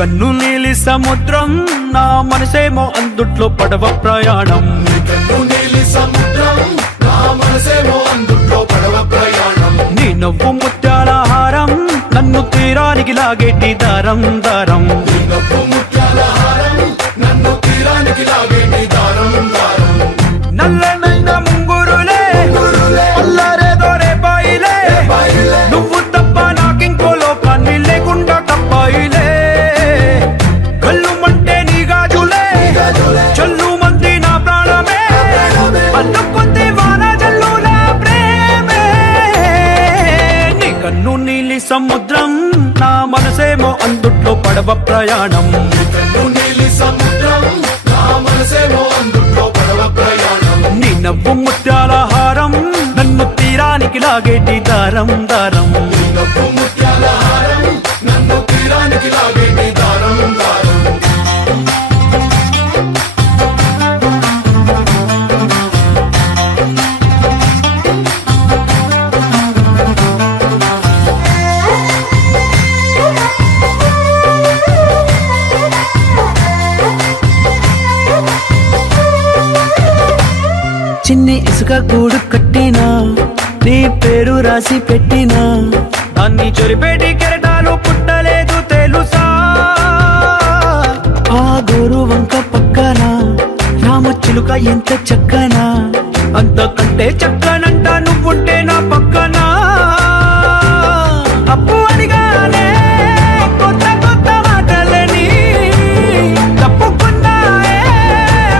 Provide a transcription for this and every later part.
కన్ను నీలి సముద్రం నా మనసేమో అందుట్లో పడవ ప్రయాణం. నీ కన్ను నీలి సముద్రం నా మనసేమో అందుట్లో పడవ ప్రయాణం. నీ నవ్వు ముత్యాల హారం నన్ను తీరానికి లాగేటి దారం దారం. నీ నవ్వు ముత్యాల హారం నన్ను తీరానికి లాగేటి దారం దారం. నల్లనైన ముంగురులే అల్లారేదో రేపాయిలే, నువ్వు తప్ప నాకింకో లోకాన్ని లేకుండా తప్పాయిలే. కళ్ళు మంటే నీ గాజులే చల్లు మంది నా ప్రాణమే, అల్లుకుంది వాన జల్లుల ప్రేమే. నీ కన్ను నీలి సముద్రం నా మనసేమో అందుట్లో పడవ ప్రయాణం. నీ కన్ను నీలి సముద్రం నా మనసేమో అందుట్లో పడవ ప్రయాణం. నీ నవ్వు ముత్యాల హారం నన్ను తీరానికి లాగేటి దారం దారం. నీ నవ్వు ముత్యాల హారం నన్ను తీరానికి లాగేటి దారం దారం. చిన్ని ఇసుక గూడు కట్టినా నీ పేరు రాసి పెట్టినా, దాన్ని చొరిపేటి కెరటాలు పుట్టలేదు తెలుసా. ఆ గోరు వంక పక్కన రామచిలుక ఎంత చక్కనా, అంతకంటే చక్కనంట నువ్వుంటే నా పక్కన. అప్పు అడిగానే కొత్త కొత్త మాటలని, తప్పుకున్నాయే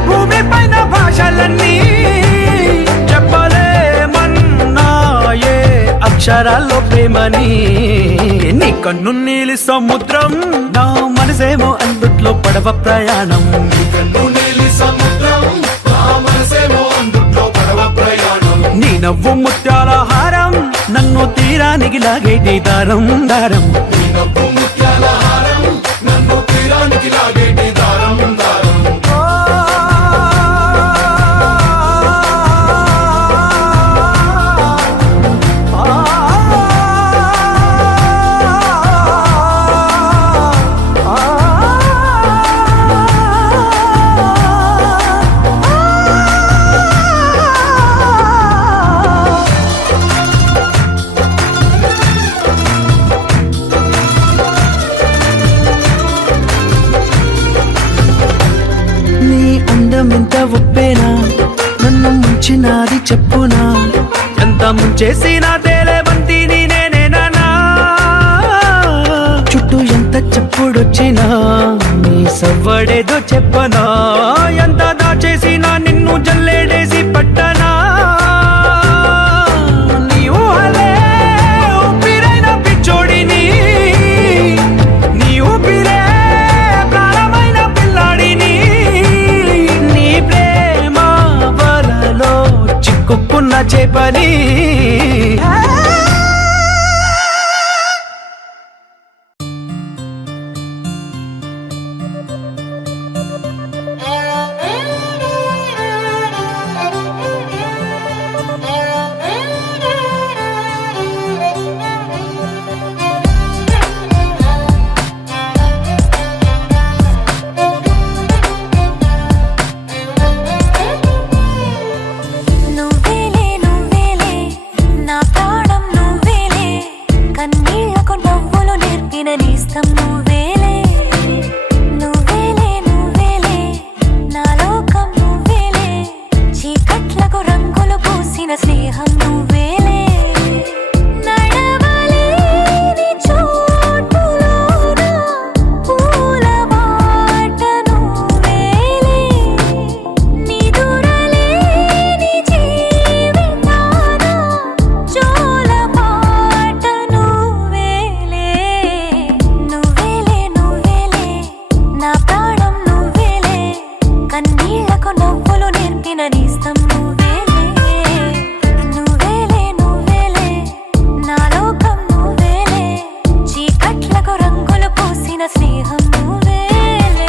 భూమి పైన భాషలన్నీ, చెప్పలేమన్నాయే అక్షరాల్లో ప్రేమని. నీ కన్ను నీలి సముద్రం నా మనసేమో అందుట్లో పడవ ప్రయాణం. నీ కన్ను నీలి సముద్రం నా మనసేమో అందుట్లో పడవ ప్రయాణం. నీ నవ్వు ముత్యాల హారం నన్ను తీరానికి లాగేటి దారం దారం. నీ నవ్వు ముత్యాల హారం నన్ను తీరానికి లాగేటి దారం దారం. నీ అందమెంత ఒప్పేనా నన్ను ముంచినాది చెప్పునా, ఎంత ముంచేసినా తేలేవంతిని నేనేనా. చుట్టూ ఎంత చెప్పుడొచ్చినా నీ సవ్వడేదో చెప్పనా, ఎంత దాచేసినా నిన్ను జల్లేడేసి పట్టనా. నీ ఊహలే ఊపిరైన పిచ్చోడిని, నీ ఊపిరే ప్రాణమైన పిల్లాడిని. నీ ప్రేమ వలలో చిక్కుకున్న చేపని. నువ్వేలే నువ్వేలే నా ప్రాణం నువ్వేలే, కన్నీళ్లకు నవ్వులు నేర్పిన నేస్తం నువ్వేలే. నువ్వేలే నువ్వేలే నా లోకం నువ్వేలే, చీకట్లకు రంగులు పూసిన స్నేహం నువ్వేలే. నడవలేని చోటులోన పూల బాట నువ్వేలే, నిదురలేని జీవితాన జోల పాట నువ్వేలే. నువ్వేలే నువ్వేలే నా ప్రాణం నువ్వేలే, కన్నీళ్లకు నవ్వులు నేర్పిన నేస్తం నువ్వేలే. నువ్వేలే నువ్వేలే నా లోకం నువ్వేలే, చీకట్లకు రంగులు పూసిన స్నేహం నువ్వేలే.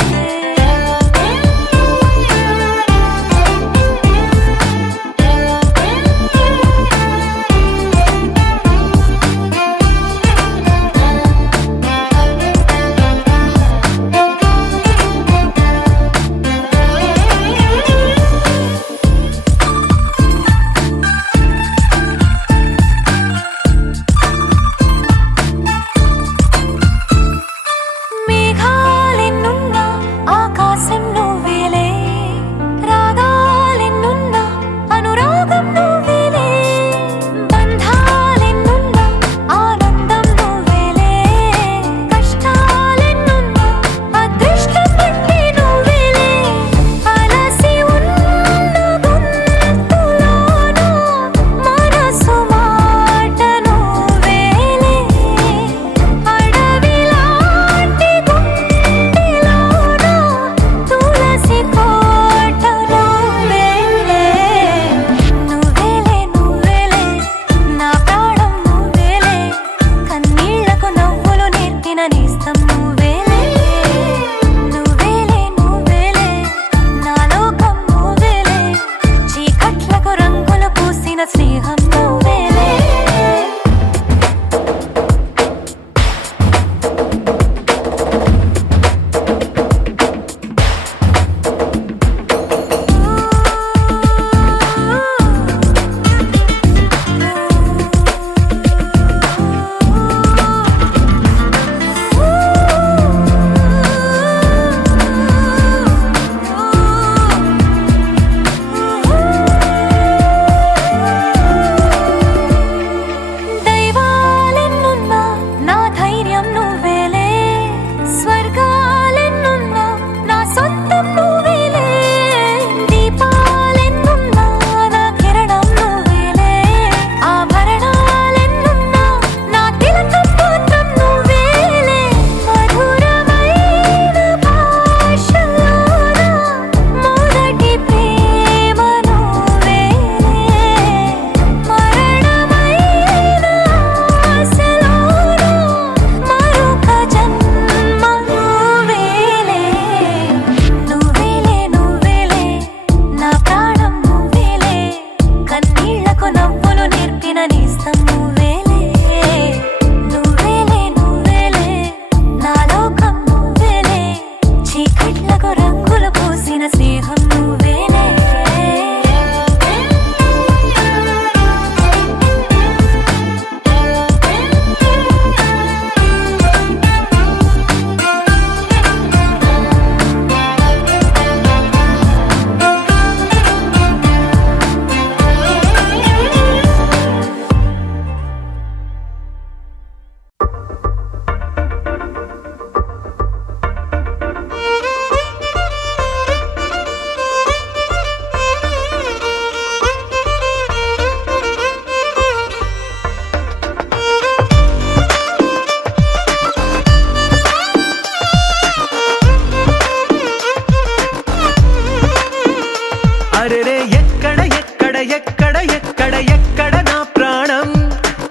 ఎక్కడ ఎక్కడ ఎక్కడ నా ప్రాణం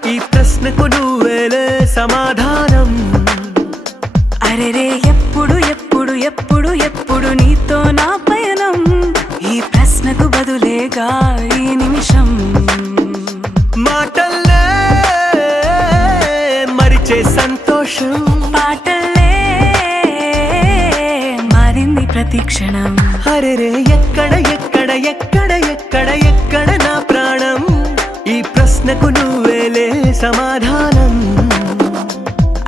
ఈ ప్రశ్నకు నువ్వేలే సమాధానం అరెరే ఎప్పుడు ఎప్పుడు ఎప్పుడు ఎప్పుడు నీతో నా పయనం ఈ ప్రశ్నకు బదులేగా ఈ నిమిషం మాటల్లే మరిచే సంతోషం పాటల్లే మారింది ప్రతి క్షణం అరెరే ఎక్కడ ఎక్కడ ఎక్కడ ఎక్కడ ఎక్కడ నా ప్రాణం ఈ ప్రశ్నకు నువ్వేలే సమాధానం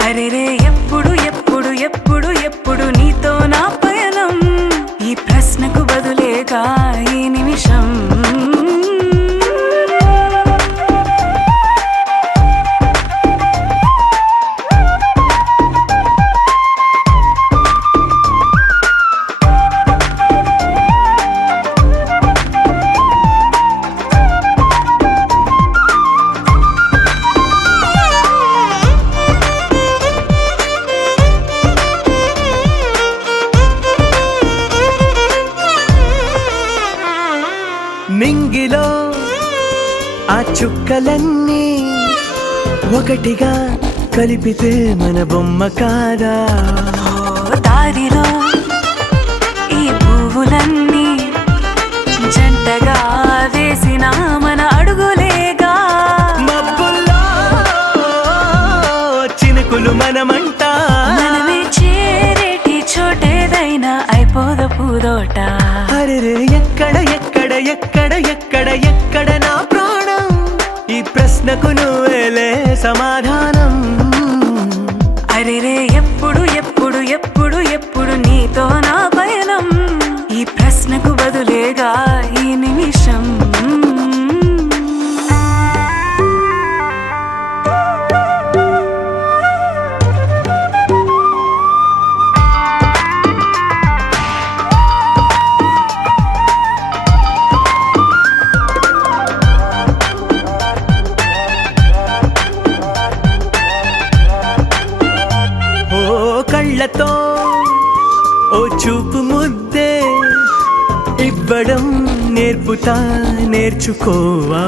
అరెరే ఎప్పుడు ఎప్పుడు ఎప్పుడు ఎప్పుడు నీతో నా పయనం ఈ ప్రశ్నకు బదులేగా ఈ నిమిషం నింగిలో ఆ చుక్కలన్నీ ఒకటిగా కలిపితే మన బొమ్మ కాదా దారిలో ఈ పువ్వులన్నీ జంటగా వేసిన మన అడుగులేగా మబ్బుల్లో చినుకులు మనమంట మనమే చేరేటి చోటేదైనా అయిపోద పూదోట అరెరే ఎక్కడ ఎక్కడ ఎక్కడ ఎక్కడ ఎక్కడ నా ప్రాణం ఈ ప్రశ్నకు నువ్వేలే సమాధానం అరెరే ఎప్పుడు ఎప్పుడు ఎప్పుడు ఎప్పుడు నీతో నా పయనం ఈ ప్రశ్నకు బదులేగా ఈ నిమిషం ఓ కళ్ళతో ఓ చూపు ముద్దే ఇవ్వడం నేర్పుతా నేర్చుకోవా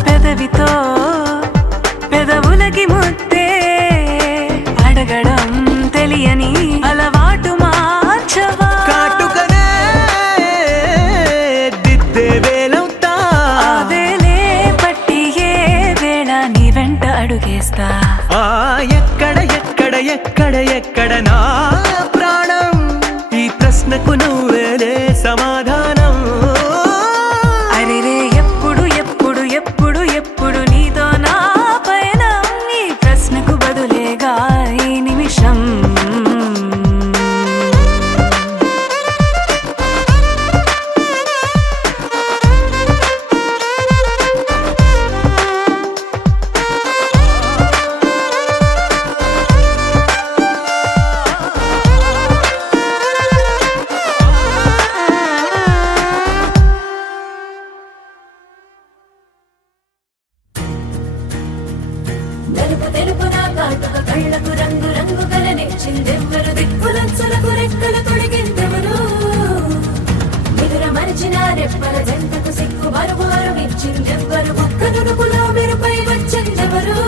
పెదవితో పెదవులకి ముద్దే అడగడం తెలియని అలవాటు మార్చవా కాటుకనే దిద్దే వేలవుతా వేలే పట్టి ఏ వేళ నీ వెంట అడుగేస్తా ఆ ఎక్కడ ఎక్కడ ఎక్కడ ఎక్కడ నా ప్రాణం ఈ ప్రశ్నకు నువ్వేలే సమాధానం అరెరే ఎప్పుడు ఎప్పుడు ఎప్పుడు ఎప్పుడు నీతో నా పయనం ఈ ప్రశ్నకు బదులేగా ఈ నిమిషం నలుపు తెలుపు నా కాటుక కళ్ళకు రంగు రంగు కలనిచ్చిందెవ్వరు దిక్కులంచులకు రెక్కలు తొడిగిందెవరు నిదుర మరిచిన రెప్పల జంటకు సిక్కు మరువారం ఇచ్చిందెవ్వరు ఒక్క నునుపులో మెరుపై వచ్చిందెవరు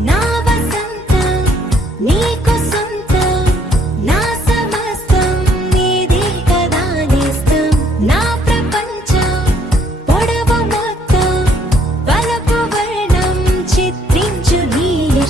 నా వసంతం నీకు సొంతం నా సమస్తం నీది కదా నేస్తం నా ప్రపంచం పొడవు మొత్తం వలపు వర్ణం చిత్రించు నీయే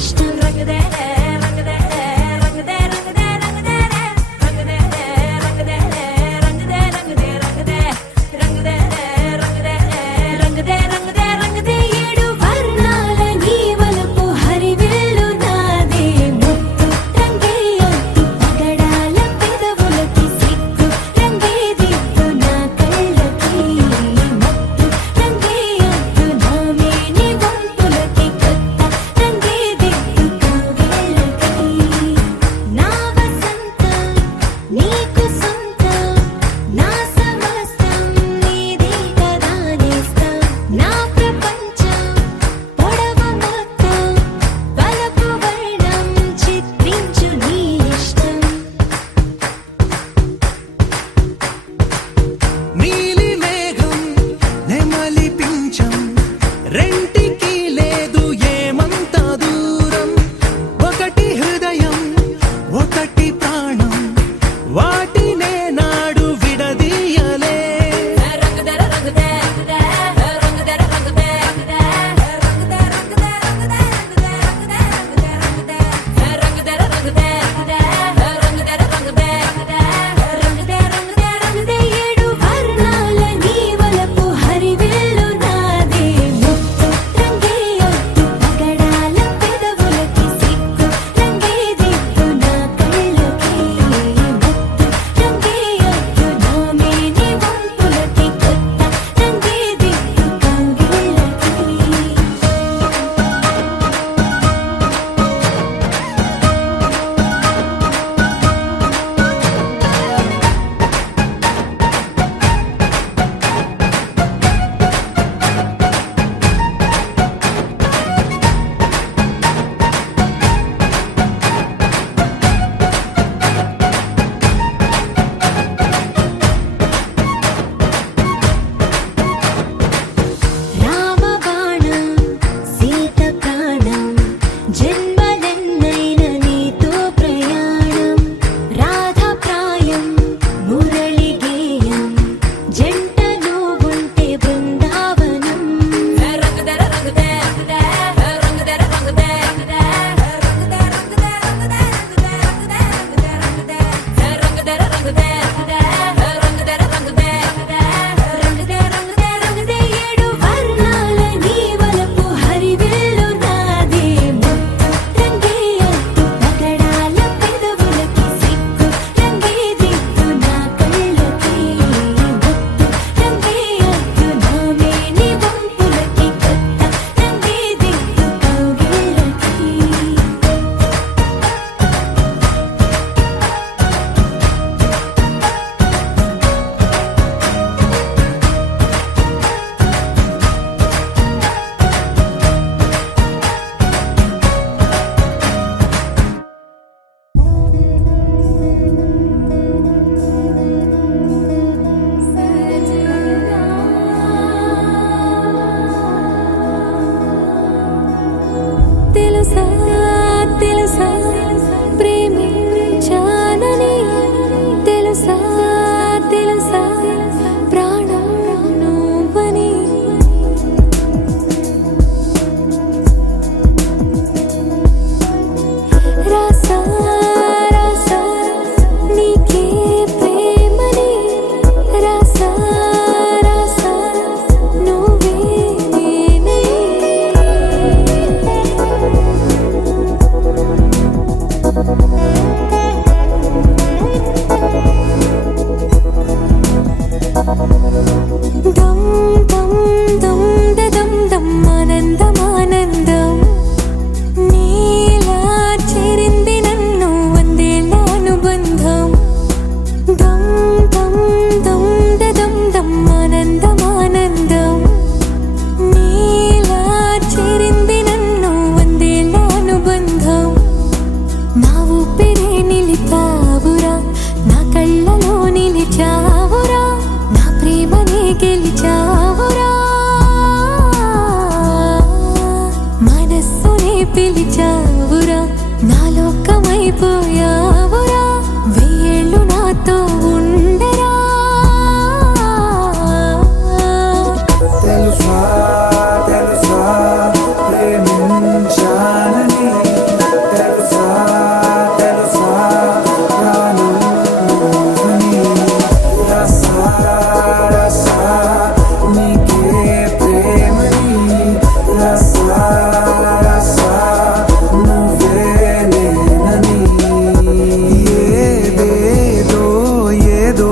పిలిచావురా నా లోకమైపోయావురా వెయ్యేళ్ళు నాతో ఉండరా తెలుసా తెలుసా ప్రేమించానని తెలుసా తెలుసా ప్రాణం నువ్వని రసా రసా నీకే ప్రేమని రసా రసా నువ్వే నేనని ఏదేదో ఏదో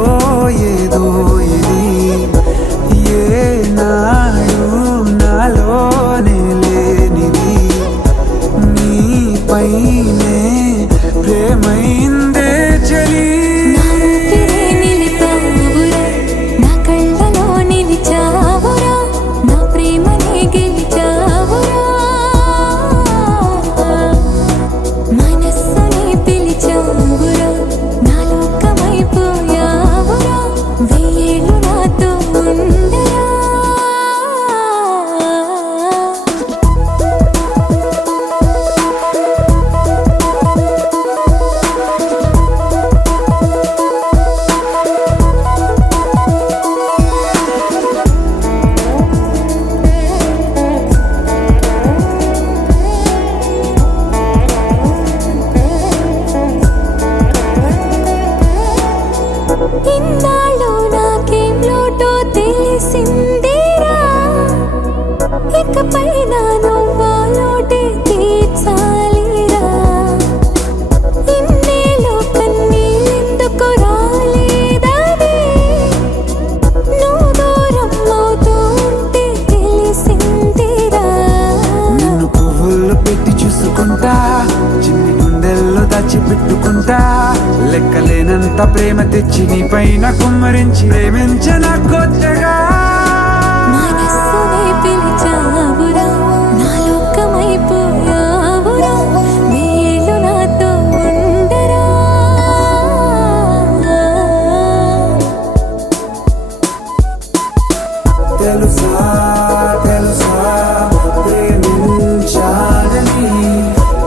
ఏదో ఇది ఏనాడు నాలోనే లేనిది నీపైనే ప్రేమైందే చలి నా ఊపిరే నిలిపావురా నా కళ్ళలో నిలిచావురా నా ప్రేమనే గెలిచావురా మనస్సునే పిలిచావురా నా లోకమైపోయావురా వెయ్యేళ్ళు నాతో ఉండరా ఇన్నాళ్ళు నాకేం లోటో తెలిసిందేరా ఇకపై నా నువ్వా లోటే తీర్చాలిరా ఇన్నేళ్ళు కన్నీళ్ళెందుకు రాలేదని నువ్వు దూరం అవుతూ ఉంటే తెలిసిందిరా నిన్ను పువ్వుల్లో పెట్టి చూసుకుంటా చిన్ని గుండెల్లో దాచిపెట్టుకుంటా లెక్కలేనంత ప్రేమ తెచ్చి నీ పైన కుమ్మరించి ప్రేమించిన కొత్తగా మనస్సునే పిలిచావురా నా లోకమైపోయావురా వేళ్ళు నాతో ఉండరా తెలుసా తెలుసా ప్రేమించాలని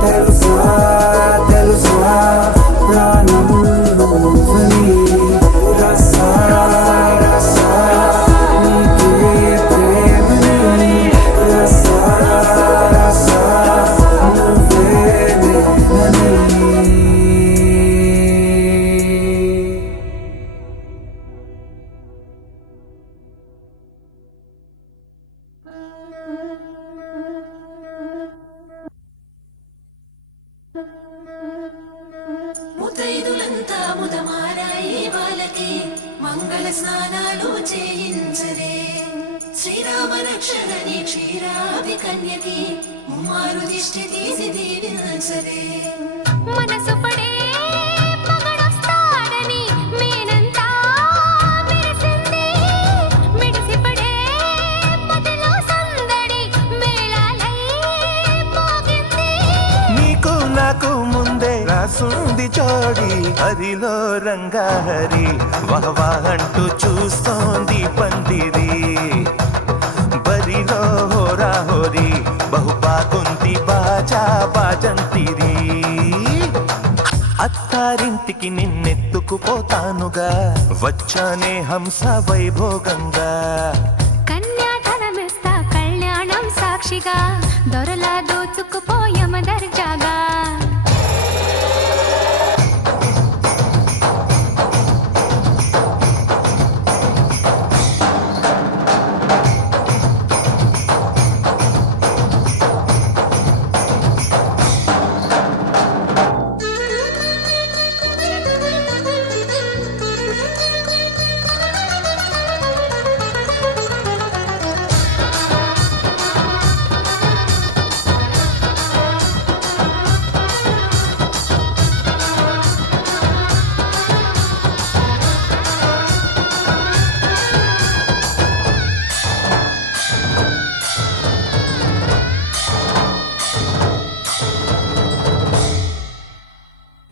తెలుసా తెలుసా ప్రాణం నువ్వని రసా రసా నీకే ప్రేమని రసా రసా నువ్వే నేనని ముతైదులంతా ముదమారాయి వాళ్ళకి మంగళ స్నానాలు చేయించరే శ్రీరామ రక్షణని క్షీరాభి కన్యకి ముమ్మారు దిష్టి తీసి దీవించరే మనసు పడే మగడొస్తాడని మేనంతా మెరిసింది మిడిసిపడే మదిలో సందడి మేళాలై మోగింది నీకు నాకు ముందే రాసుంది జోడి హరిలో రంగాహరి వహవా అంటూ చూస్తోంది పందిరి బరిలో హోరా హోరి బహుబాగుంది బాజా బాజంతిరి అత్తారింటికి నిన్నెత్తుకుపోతానుగా వచ్చానే హంస వైభోగంగా కన్యాధనమిస్తా కళ్యాణం సాక్షిగా దొరలా దోచుకుపోయమ దర్జాగా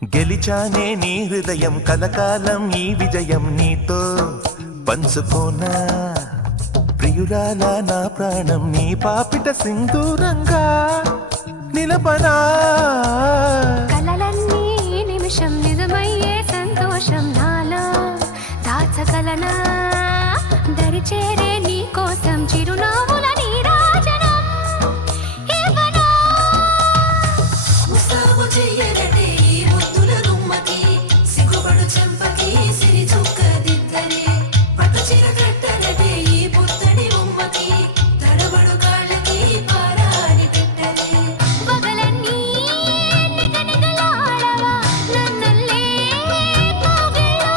గెలిచానే నీ హృదయం కలకాలం ఈ విజయం నీతో పంచుకోనా ప్రియురాలా నా ప్రాణం నీ పాపిట సింధూరంగా నిలపనా కలలన్నీ నిమిషం నిజమయ్యే సంతోషం నాలో దాచగలనా దరి చేరే నీ కోసం చిరునవ్వుల నీరాజనం ఇవ్వనా ముస్తాబు చెయ్యరటే ఈ ముద్దుల గుమ్మకి సిగ్గుపడు చెంపకి సిరి చుక్క దిద్దరే పట్టు చీర కట్టరటే ఈ పుత్తడి బొమ్మకి తడబడు కాళ్ళకి పారాడి పెట్టరే పగలన్నీ నిగనిగలాడవా నన్నల్లే కోగిలో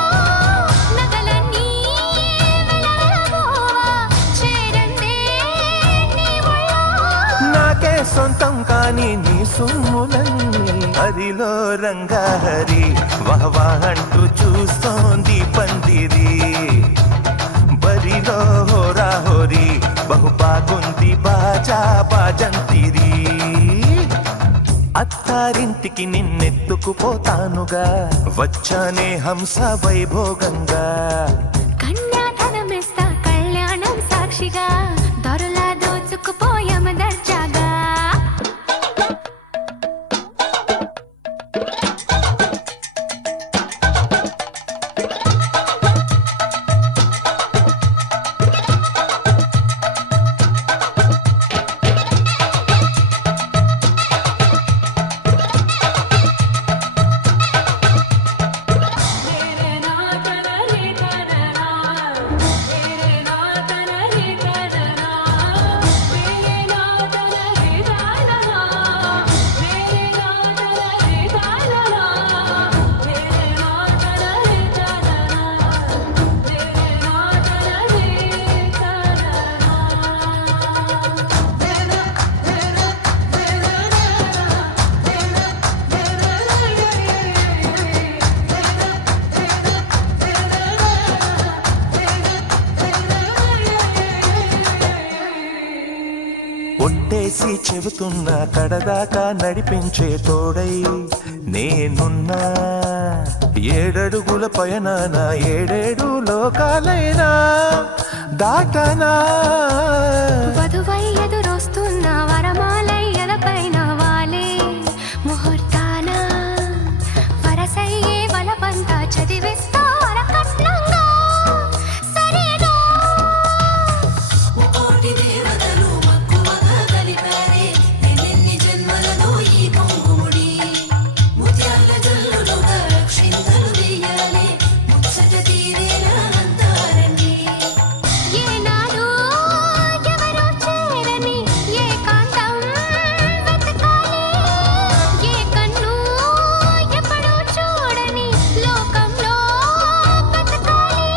నగలన్నీ వెలవెలబోవా చేరందే నీ ఒళ్ళో నాకే సొంతం కాని నీ సొమ్ములన్నీ హరిలో రంగాహరి వహవా అంటూ చూస్తోంది పందిరి బరిలో హోరా హోరి బహు బాగుంది బాజా బాజంతిరి అత్తారింటికి నిన్నెత్తుకుపోతానుగా వచ్చానే హంస వైభోగంగా కన్యాధనమిస్తా కళ్యాణం సాక్షిగా దొరలా దోచుకుపోయామ దర్జాగా ఒట్టేసి చెబుతున్నా కడదాకా నడిపించే తోడై నేనున్నా ఏడడుగుల పయనాన ఏడేడు లోకాలైనా దాటనా వధువై ఎదురొస్తున్న వరమాలై ఎలపైన వాలే ముహూర్తాన వరసయ్యే వలపంతా చదివిస్తా వరకట్నంగా సరేనా కోటి దేవతలు మక్కువగా కలిపారే ఎన్నెన్ని జన్మలలో ఈ కొంగుముడి ముత్యాల జల్లులుగా క్షింతలు వేయాలి ముచ్చట తీరేలా అంతారండి ఏనాడు ఎవరో చేరని ఏకాంతం వెతకాలి ఏ కన్ను ఎప్పుడూ చూడని లోకంలో బతకాలి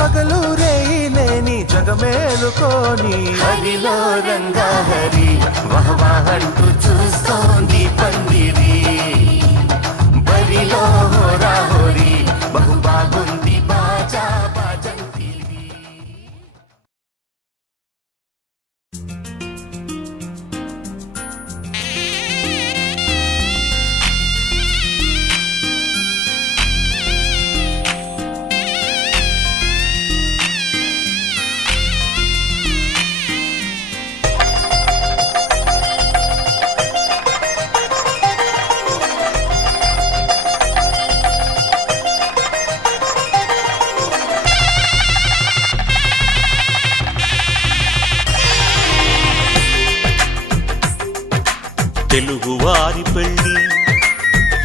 పగలు రేయి లేని జగమేలుకోని హరిలో రంగాహరి వహవా అంటూ చూస్తోంది పందిరి బరిలో హోరా హోరి బహు బాగుంది బాజా బాజంతిరి తెలుగువారి పెళ్ళి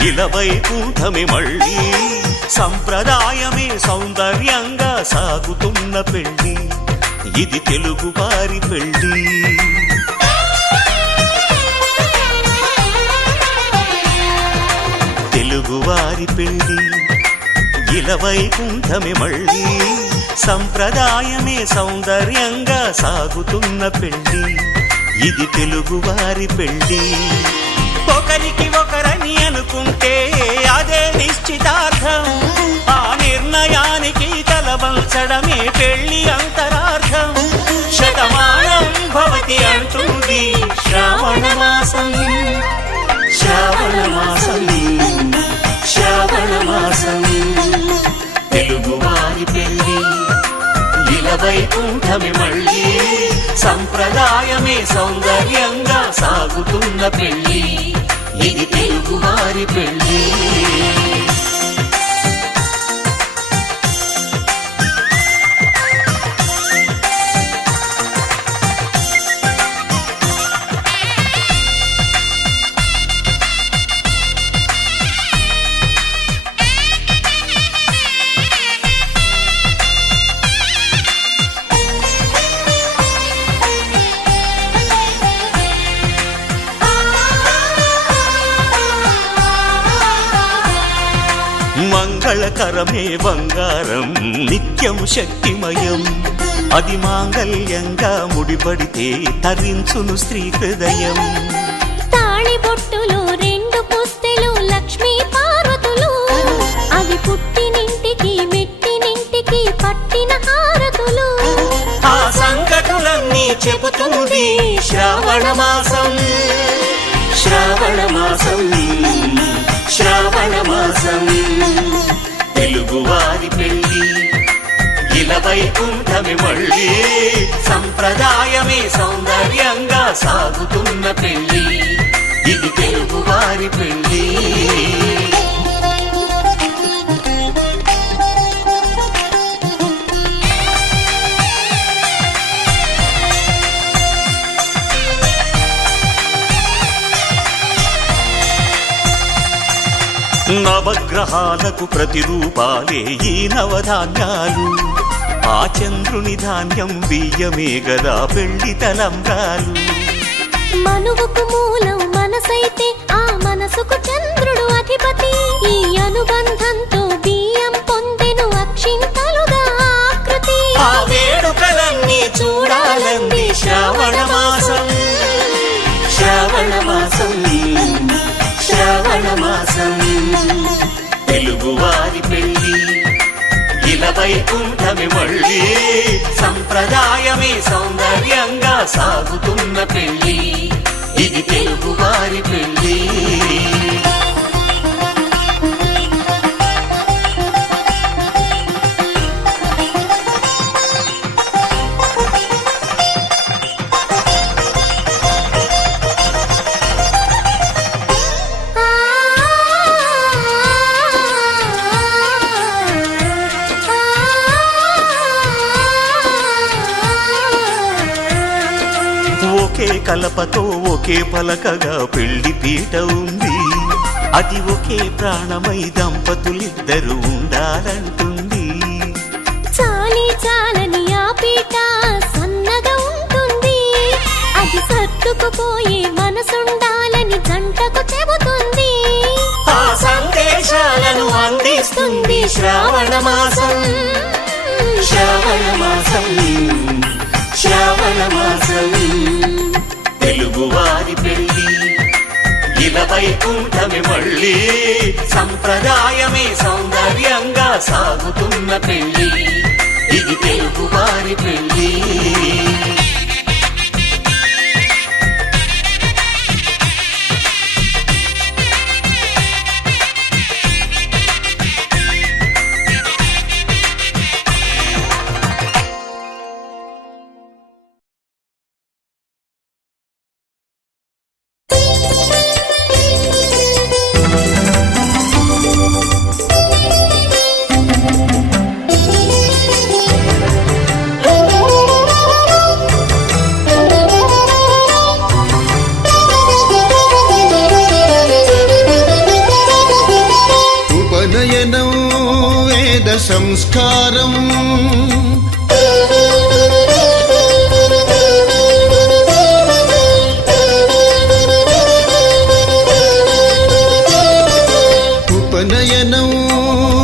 ఇలవైకుంఠమి మళ్ళీ సంప్రదాయమే సౌందర్యంగా సాగుతున్న పెళ్ళి ఇది తెలుగువారి పెళ్ళి తెలుగువారి పెళ్ళి ఇలవైకుంఠమి మళ్ళీ సంప్రదాయమే సౌందర్యంగా సాగుతున్న పెళ్ళి ఇది తెలుగువారి పెళ్ళి ఒకరికి ఒకరని అనుకుంటే అదే నిశ్చితార్థం ఆ నిర్ణయానికి తలవంచడమే పెళ్లి అంతరార్థం శతమానం భవతి అంటుంది శ్రావణ మాసం శ్రావణ మాసం శ్రావణ మాసం తెలుగువారి పెళ్ళి ఇలవైకుంఠమి మళ్ళీ సంప్రదాయమే సౌందర్యంగా సాగుతున్న పెళ్లి ఇది తెలుగువారి పెళ్లి. మంగళకరమే బంగారం నిత్యం శక్తిమయం అది మాంగళ్యంగా ముడిపడితే తరించును స్త్రీ హృదయం. తాళిబొట్టులు రెండు పుస్తెలు లక్ష్మీ పార్వతులు అవి పుట్టినింటికి మెట్టినింటికి పట్టిన హారతులు. ఆ సంగతులన్నీ చెబుతుంది శ్రావణ మాసం శ్రావణ మాసం శ్రావణ మాసం తెలుగువారి పెళ్లి ఇలా వైకుంఠమి మళ్ళీ సంప్రదాయమే సౌందర్యంగా సాగుతున్న పెళ్లి ఇది తెలుగువారి పెళ్లి. నవగ్రహాలకు ప్రతిరూపాలే ఈ నవధాన్యాలు ఆ చంద్రుని ధాన్యం బియ్యమే గదా పెళ్లి తలంబ్రాలు. మనువుకు మూలం మనసైతే ఆ మనసుకు చంద్రుడు అధిపతి ఈ అనుబంధంతో బియ్యం పొందెను అక్షింతలుగా ఆకృతి. ఆ వేడుకలన్నీ చూడాలంది శ్రావణ మాసం శ్రావణ మాసం శ్రావణ మాసం తెలుగువారి పెళ్లి ఇలా వైకుంఠమి మళ్ళీ సంప్రదాయమే సౌందర్యంగా సాగుతున్న పెళ్లి ఇది తెలుగువారి పెళ్లి. ఒకే కలపతో ఒకే పలకగా పెళ్లి పీట ఉంది అది ఒకే ప్రాణమై దంపతులిద్దరు ఉండాలంటుంది. చాలి చాలని ఆ పీట సన్నగా ఉంటుంది అది సర్దుకుపోయే మనసుండాలని జంటకు చెబుతుంది. ఆ సందేశాలను అందిస్తుంది శ్రావణ మాసం శ్రావణ మాసం శ్రావణ మాసం తెలుగువారి పెళ్లి ఇలా వైకుంఠమి మళ్ళీ సంప్రదాయమే సౌందర్యంగా సాగుతున్న పెళ్లి ఇది తెలుగువారి పెళ్లి. ఉపనయనం వేద సంస్కారం ఉపనయనం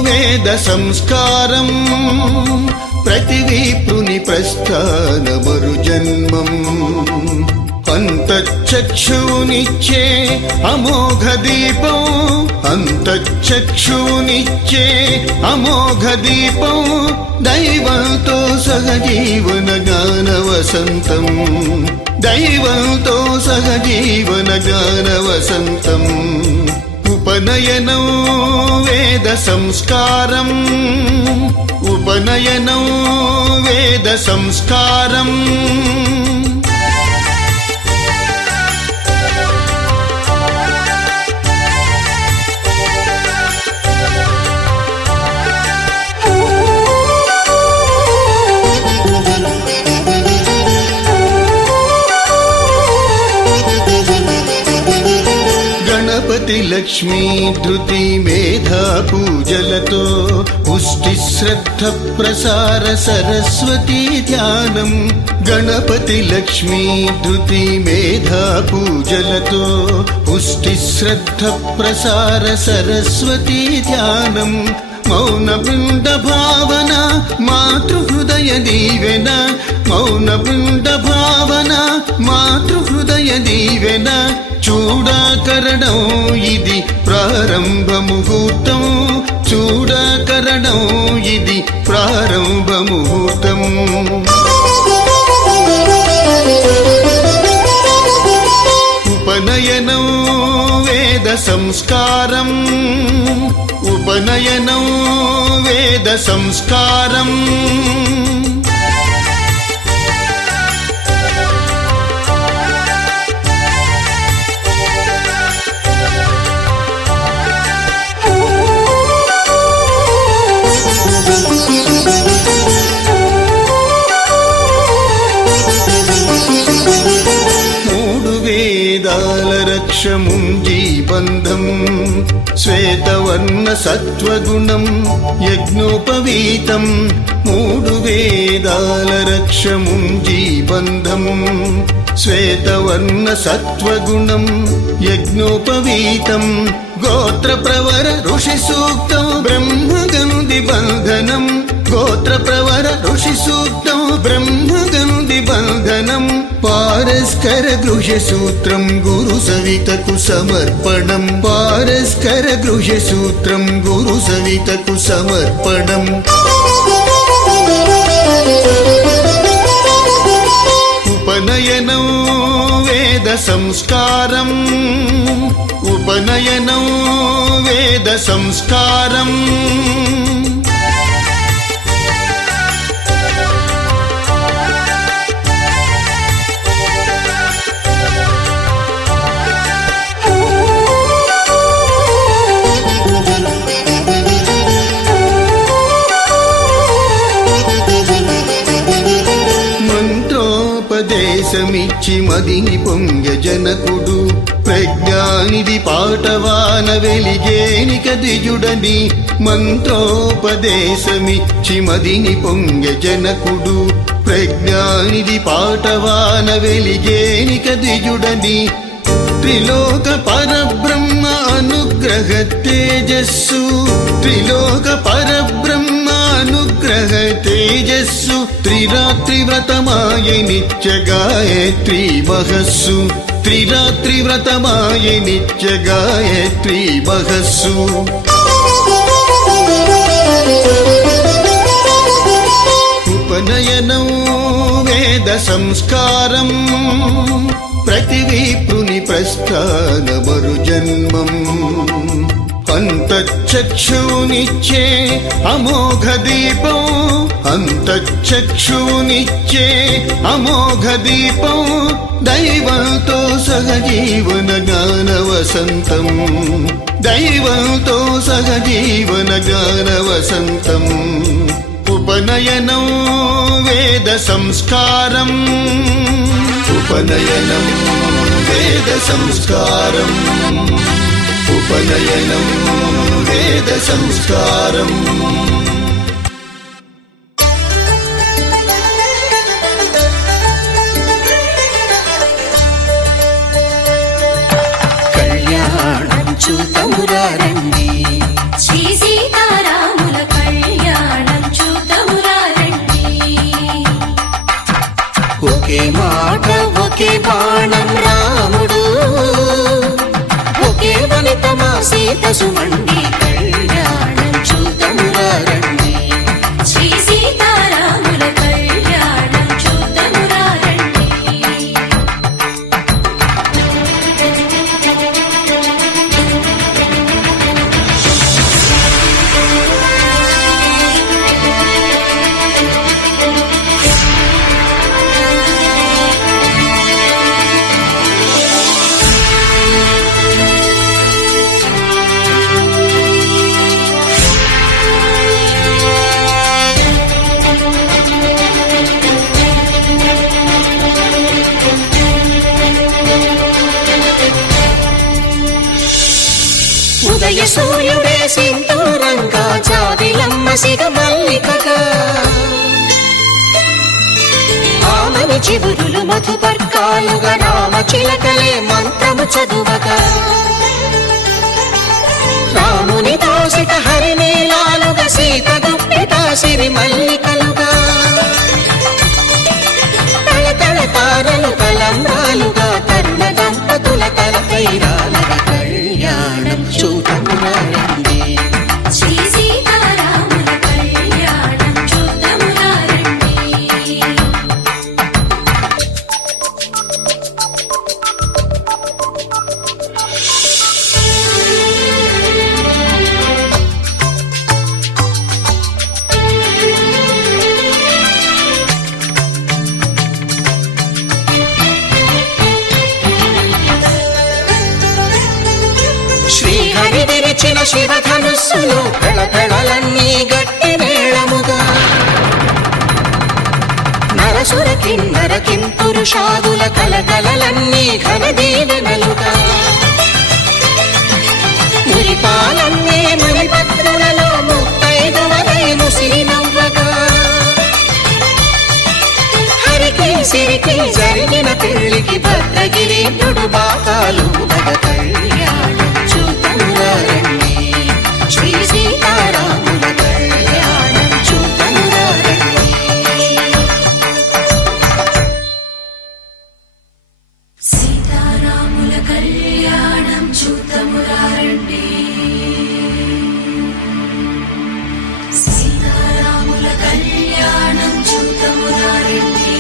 వేద సంస్కారం ప్రతి విప్రుని ప్రస్థాన మరు జన్మం అంతఃచక్షునిచ్చే అమోఘ దీపం అంతఃచక్షునిచ్చే అమోఘ దీపం దైవంతో సహజీవన గాన వసంతం దైవంతో సహజీవన గాన వసంతం ఉపనయనం వేద సంస్కారం ఉప ఉపనయనం వేద సంస్కారం గణపతి లక్ష్మీ ధృతి మేధా పూజలతో పుష్టి శ్రద్ధ ప్రసార సరస్వతీ ధ్యానం గణపతి లక్ష్మీ ధృతి మేధా పూజలతో పుష్టి శ్రద్ధ ప్రసార సరస్వతీ ధ్యానం మౌన బృంద భావన మాతృహృదయ దీవెన మౌన బృంద భావన మాతృహృదయ దీవెన చూడాకరణం ఇది ప్రారంభ ముహూర్తం చూడాకరణం ఇది ప్రారంభ ముహూర్తం ఉపనయనం వేద సంస్కారం ఉపనయనం వేద సంస్కారం రక్షముం జీబంధం శ్వేతవర్ణ సత్వగుణం యజ్ఞోపవీతం మూడు వేదాల రక్షముం జీబంధం శ్వేతవర్ణ సత్వగుణం యజ్ఞోపవీతం గోత్ర ప్రవర ఋషి సూక్తం బ్రహ్మగనుది బంధనం గోత్ర ప్రవర ఋషి సూక్తం బ్రహ్మగనుది బంధనం పారస్కర గృహ్య సూత్రం గురు సవితకు సమర్పణం పారస్కర గృహ్య సూత్రం గురు సవితకు సమర్పణం ఉపనయనం వేద సంస్కారం ఉపనయనం వేద సంస్కారం మంత్రోపదేశమిచ్చి మదిని పొంగ జనకుడు ప్రజ్ఞానిధి పాటవాన వెలిగేనిక ద్విజుడని మంత్రోపదేశమిచ్చి మదిని పొంగ జనకుడు ప్రజ్ఞానిధి పాటవాన వెలిగేనిక ద్విజుడని త్రిలోక పరబ్రహ్మ అనుగ్రహ తేజస్సు త్రిలోక పరబ్రహ్మ అనుగ్రహ తేజస్సు త్రిరాత్రి వ్రతమాయ నిత్య గాయత్రీ మహస్సు త్రిరాత్రి వ్రతమాయ నిత్య గాయత్రీ మహస్సు ఉపనయనం వేద సంస్కారం ప్రతి విప్రుని ప్రస్థాన మరు జన్మం అంతఃచక్షునిచ్చే అమోఘ దీపం అంతఃచక్షునిచ్చే అమోఘ దీపం దైవంతో సహజీవన గాన వసంతం దైవంతో సహజీవన గాన వసంతం ఉపనయనం వేద సంస్కారం ఉపనయనం వేద సంస్కారం ఉపనయనం వేద సంస్కారం కళ్యాణం చూతమురారండి శ్రీ సీతారాముల కళ్యాణం చూతమురారండి ఒకే మాట ఒకే బాణం రాముడు ఒకే వనిత మా సీత సుమండి కళ్యాణం చూతమురారండి శ్రీ సీతారాముల కళ్యాణం చూతమురారండి ఉదయ సూర్యుడే సింధూరంగా జాబిలమ్మ సిగ మల్లికగా ఆమని చివురులు మధుపర్కాలుగా రామ చిలకలే మంత్రము చదువగా రాముని దోసిట హరినీలాలుగా సీత గుప్పిట సిరి మల్లికలుగా తళతళ తారలు తలంబ్రాలుగా తరుణ దంపతుల తలపైరాలగా కళ్యాణం చూడమురండి శ్రీ సీతారాముల కళ్యాణం చూద్దామురా రండి. శ్రీహరి విరిచిన శివధనుస్సులు పెళపెళలన్నీ గట్టి మేళముగా నరసుర కిన్నర కింపురుషాదుల కలకలలన్నీ ఘన దీవెనలుగా మురిపాలన్నీ మణిపత్రులలో ముత్తైదువలై ముసిరి నవ్వగా హరికి సిరికి జరిగిన పెళ్లికి భద్రగిరీంద్రుడు బాకాలు గద కళ్యాణం చూడమురండి శ్రీ సీతారాముల కళ్యాణం చూడమురండి సీతారాముల కళ్యాణం చూద్దామురా రండి. సీతారాముల కళ్యాణం చూద్దామురా రండి.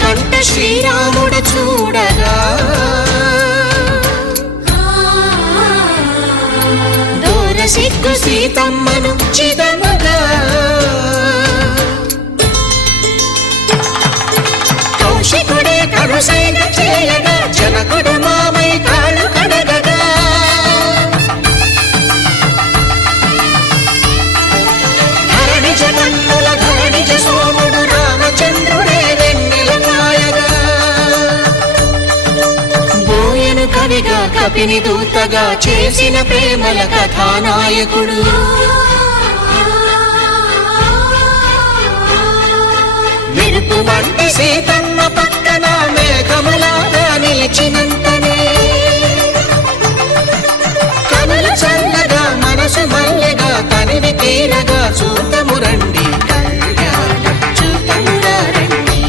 కంట శ్రీరాముడు చూడగా దూర సిగ్గు సీతమ్మను చిదమగా కౌశికుడే కరుసైన చేయగా జనకుడు మామై కాళ్ళు కడగగా ధరణి జగన్నుల ధరణిజ సోముడు రామచంద్రుడే కవిగా కపిని దూతగా చేసిన ప్రేమల కథానాయకుడు మెరుపు వంటి సీతమ్మ పక్కన మేఘములాగా నిలిచినంతనే కనులు చల్లగా మనసు మల్లెగా తనివి తీరగా చూతమురండి కళ్యాణం చూతమురా రండి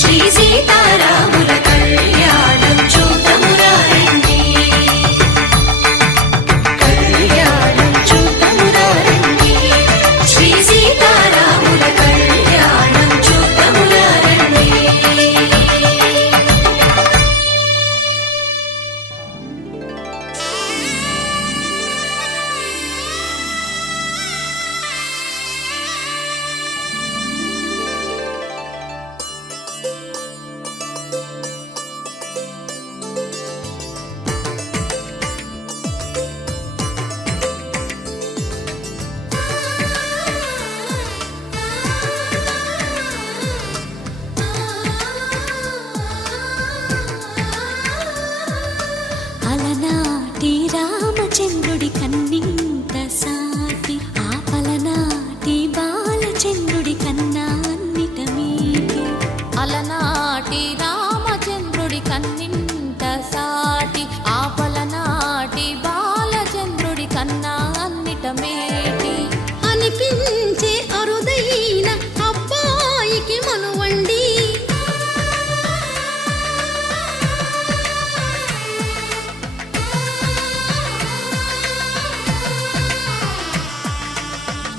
శ్రీ సీతారాముల కళ్యాణం చూద్దామురా రండి. కళ్యాణం చూతమురా రండి శ్రీ సీతారాముల కళ్యాణం చూద్దామురా రండి.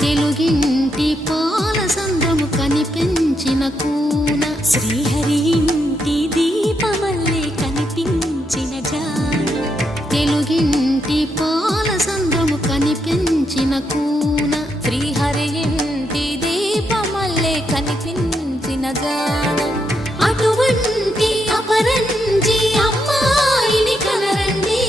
తెలుగింటి పాల సంద్రము కనిపించిన కూన శ్రీహరి ఇంటి దీపమల్లే కనిపించిన జాడ తెలుగింటి పాల సంద్రము కనిపించిన కూన శ్రీహరి ఇంటి దీపమల్లే కనిపించిన జాడ అటువంటి అపరంజి అమ్మాయిని కనరండి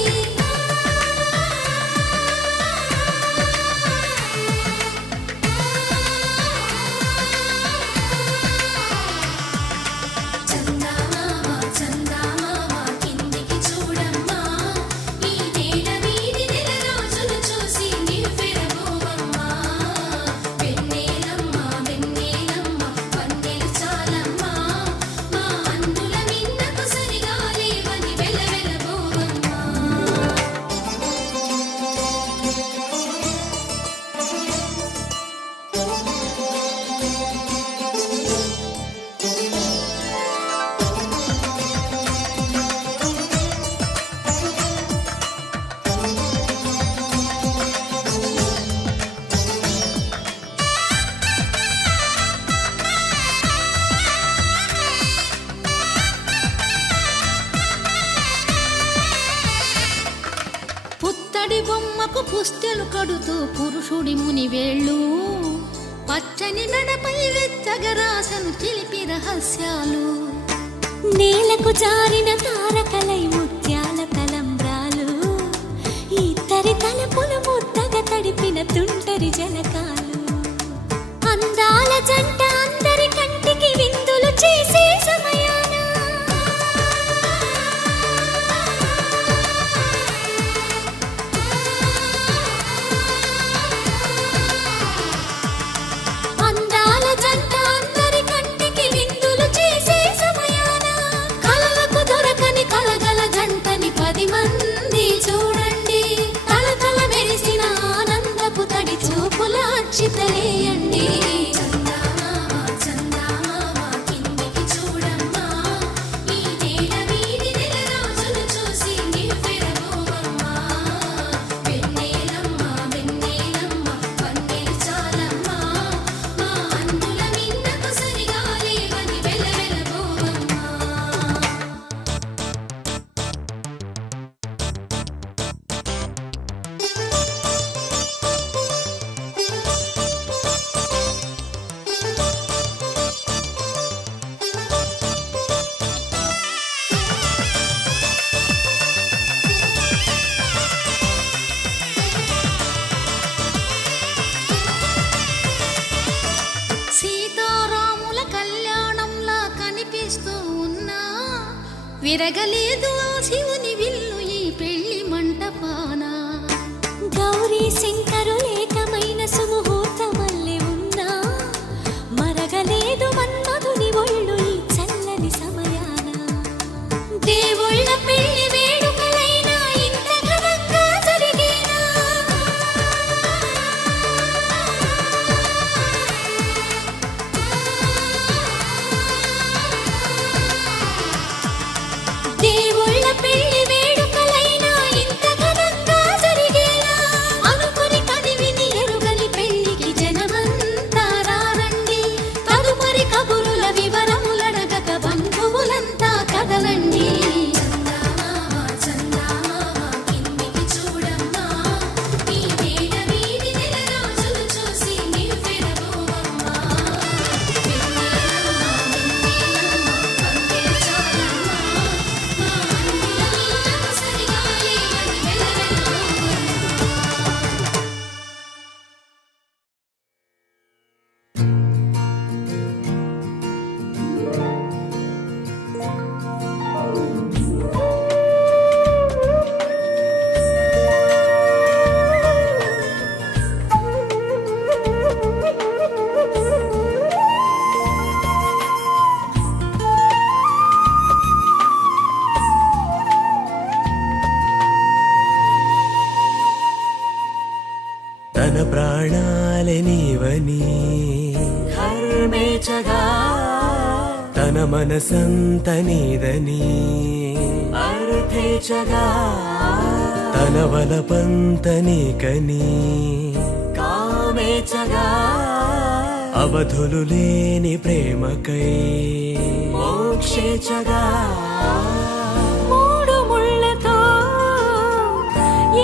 చందమామ చందమామ కిందికి చూడమ్మా ఈ నేల వీధి నెల రోజులు చూసి నివ్వెరబోవమ్మా వెన్నెలమ్మ వెన్నెలమ్మ వన్నెలు చాలమ్మా మా అందుల మిన్నకు సరిగా లేవని వెలవెలబోవమ్మా పుత్తడి బొమ్మకు పుస్తెలు కడుతూ పురుషుడి ముని వేళ్ళు పచ్చని మెడపై వెచ్చగా రాసను చిలిపి రహస్యాలు నేలకు జారిన తారకలై ముత్యాల తలంబ్రాలు ఇద్దరి తలపులు ముద్దగా తడిపిన తుంటరి జలకాలు అందాల జంట అందరి కంటికి విందులు చేసే సమయాన అందాల జంట అందరి కంటికి విందులు చేసే సమయాన కలలకు దొరకని కలగల జంటని 10 మంది చూడండి తలతల మెరిసిన ఆనందపు తడి చూపుల అచ్చితలేయండి చందమామ చందమామ కిందికి చూడమ్మా ఈ నేల వీధి నెల రోజులు చూసి నివ్వెరబోవమ్మా వెన్నెలమ్మ వెన్నెలమ్మ వన్నెలు చాలమ్మా మా అందుల మిన్నకు సరిగా లేవని వెలవెలబోవమ్మా సీతారాముల కళ్యాణంలా కనిపిస్తూ ఉన్నా విరగలేదు ఆ శివుని విల్లు ఈ పెళ్లి మంటపాన గౌరీ శంకరు ఏకమైన సుముహూర్తమల్లె ఉన్నా మరగలేదు మన్మధుని ఒళ్ళు ఈ చల్లని సమయాన దేవుళ్ళ పెళ్లి వేడుకలైనా ఇంత ఘనంగా జరిగేనా దేవుళ్ళ పెళ్లి వేడుకలైనా ఇంత ఘనంగా జరిగేలా అనుకుని కనివిని ఎరుగని పెళ్లికి జనమంతా రారండి తదుపరి కబురుల వివరములడగక బంధువులంతా కదలండి చందమామ చందమామ కిందికి చూడమ్మా ఈ నేల వీధి నెల రోజులు చూసి నివ్వెరబోవమ్మా వెన్నెలమ్మ వెన్నెలమ్మ వన్నెలు చాలమ్మా మా అందుల మిన్నకు సరిగా లేవని వెలవెలబోవమ్మా తన ప్రాణాలే నీవని హర్మేచగా తన మనసంత నీదని అర్థేచగా తన వలపంత నీకని కామ లోకమేచగా అవధులు లేని ప్రేమకై మోక్షేచగా మూడు ముళ్ళతో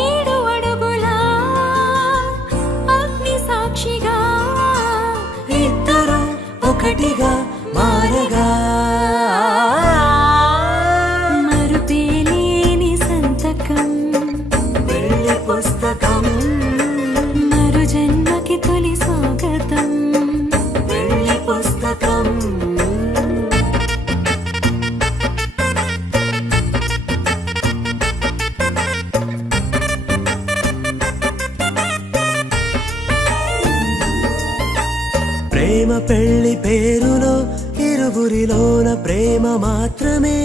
7 అడుగుల అగ్ని సాక్షిగా ఇద్దరు ఒకటిగా మారగా మరుపేలేని సంతకం వెళ్ళి పుస్తకం మరు జన్మకి తొలి స్వాగతం వెళ్ళి పుస్తకం ప్రేమ పెళ్లి పేరులో ఇరువురిలోన ప్రేమ మాత్రమే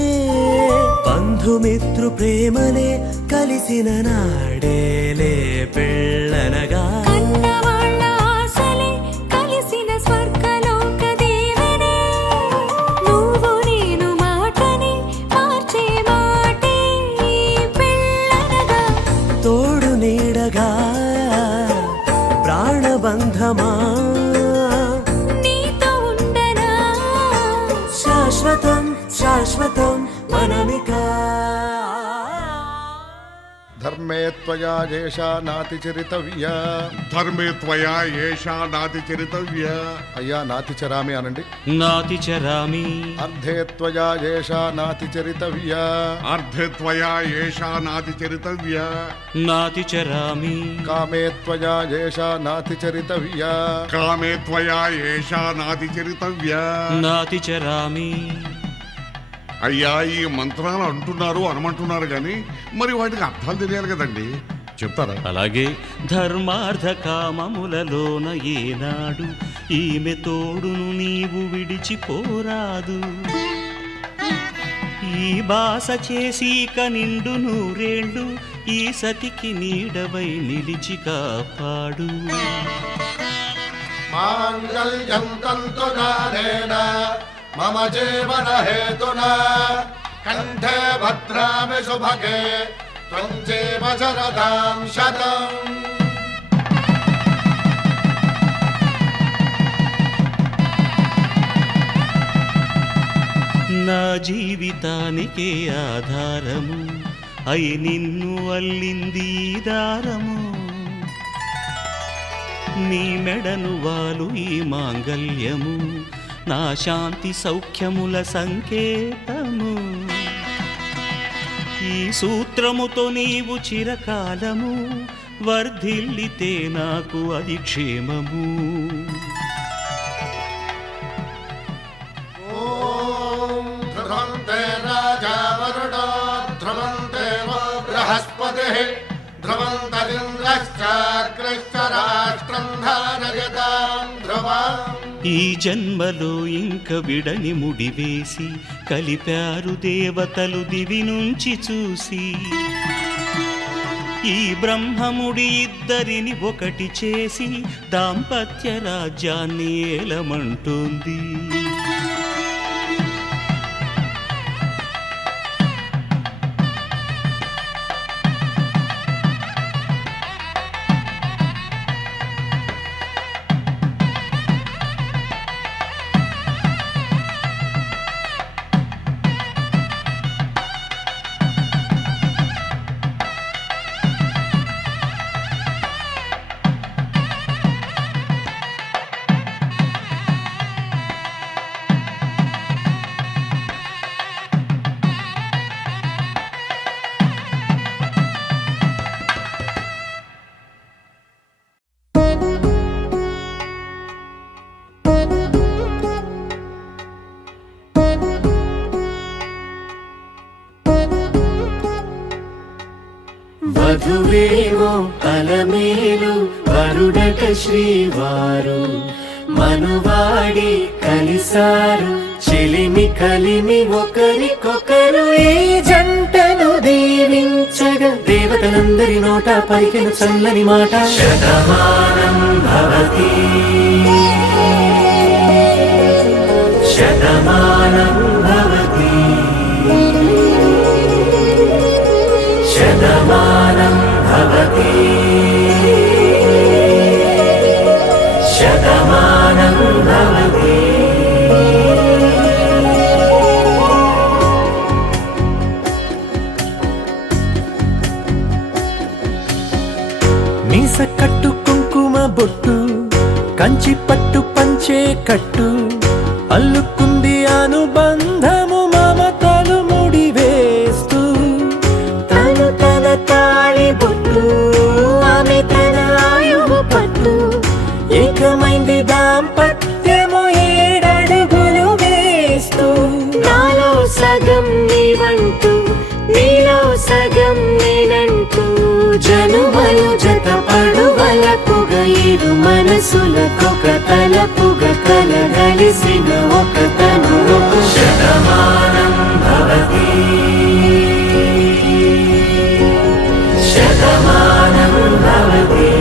బంధుమిత్రు ప్రేమనే కలిసిన నాడేలే పెళ్ళనగా కన్నవాళ్ళ ఆశలే కలిసిన స్వర్గలోక దేవనే నువ్వు నేను మాటని మార్చే మాటే పెళ్ళనగా తోడు నీడగా ప్రాణబంధమా నీతో ఉండనా శాశ్వతం శాశ్వతం మనమికా ధర్మే త్వయా ఏషా నాతి చరితవ్యా. ధర్మే త్వయా ఏషా నాతి చరితవ్య. అయ్యా నాతి చరామి అనండి. నాతి చరామి. అర్ధే త్వయా ఏషా నాతి చరితవ్యా. అర్ధే త్వయా ఏషా నాతి చరితవ్య. నాతి చరామి. కామే త్వయా ఏషా నాతి చరితవ్యా. కామే త్వయా ఏషా నాతి చరితవ్య. నాతి చరామి. అయ్యా ఈ మంత్రాలు అంటున్నారు అనమంటున్నారు కానీ మరి వాటికి అర్థాలు తెలియాలి కదండి, చెప్తారా? అలాగే ధర్మార్థ కామములలోన ఏనాడు ఈమె తోడును నీవు విడిచిపోరాదు. ఈ బాస చేసి నిండు నూరేళ్ళు ఈ సతికి నీడవై నిలిచి కాపాడు. మాంగళ్యం తంతునానేన మమ జీవన హేతునా కంఠే భద్రామి శుభగే త్వం జీవ శరదాం శతం. నా జీవితానికే ఆధారము అయి నిన్ను అల్లింది దారము. నీ మెడను వాలు ఈ మాంగల్యము నా శాంతి సౌఖ్యముల సంకేతము. ఈ సూత్రముతో నీవు చిరకాలము వర్ధిల్లితే నాకు అది క్షేమము. ఓం ధ్రువంతే రాజా వరుణో ధ్రువంతే బృహస్పతిః ధ్రువంతరింద్రశ్చాగ్రశ్చ రాష్ట్రం ధారయతాం ధ్రువం. ఈ జన్మలో ఇంక విడని ముడివేసి కలిపారు దేవతలు దివి నుంచి చూసి. ఈ బ్రహ్మముడి ఇద్దరిని ఒకటి చేసి దాంపత్య రాజ్యాన్ని ఏలమంటుంది. వధువేమో అలమేలు వరుడట శ్రీవారు మనువాడి కలిసారు చెలిమి కలిమి ఒకరికొకరు. ఈ జంటను దీవించగా దేవతలందరి నోట పలికిన చల్లని మాట శతమానం భవతి శతమానం భవతి శతమానం భవతి. మీస కట్టు కుంకుమ బొట్టు కంచి పట్టు పంచే కట్టు అల్లుకుంది అనుబంధము మమతలు ముడివేస్తూ తను తన తాళి బొట్టు ఆమె తన ఆయువు పట్టు ఏకమైంది దాంపత్యము 7 అడుగులు వేస్తూ నాలో సగం నీవంటూ నీలో సగం నేనంటూ జనుమలు జత పడువలపుగ ఇరు మనసులకొక తలపుగ కలగలిసిన ఒక తను శతమానం భవతి శతమానం భవతి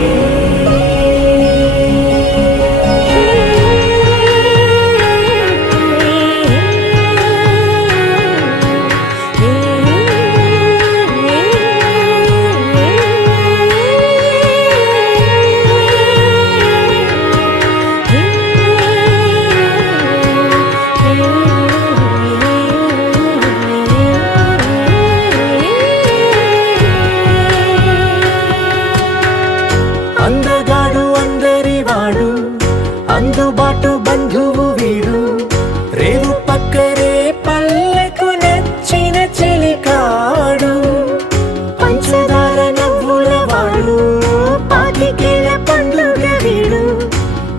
అందగాడు అందరివాడు అందుబాటు బంధువు వీడు రేవు పక్కరే పల్లెకు నచ్చిన చెలికాడు పంచదార నవ్వుల వాడు పాతికేల పండుగ వీడు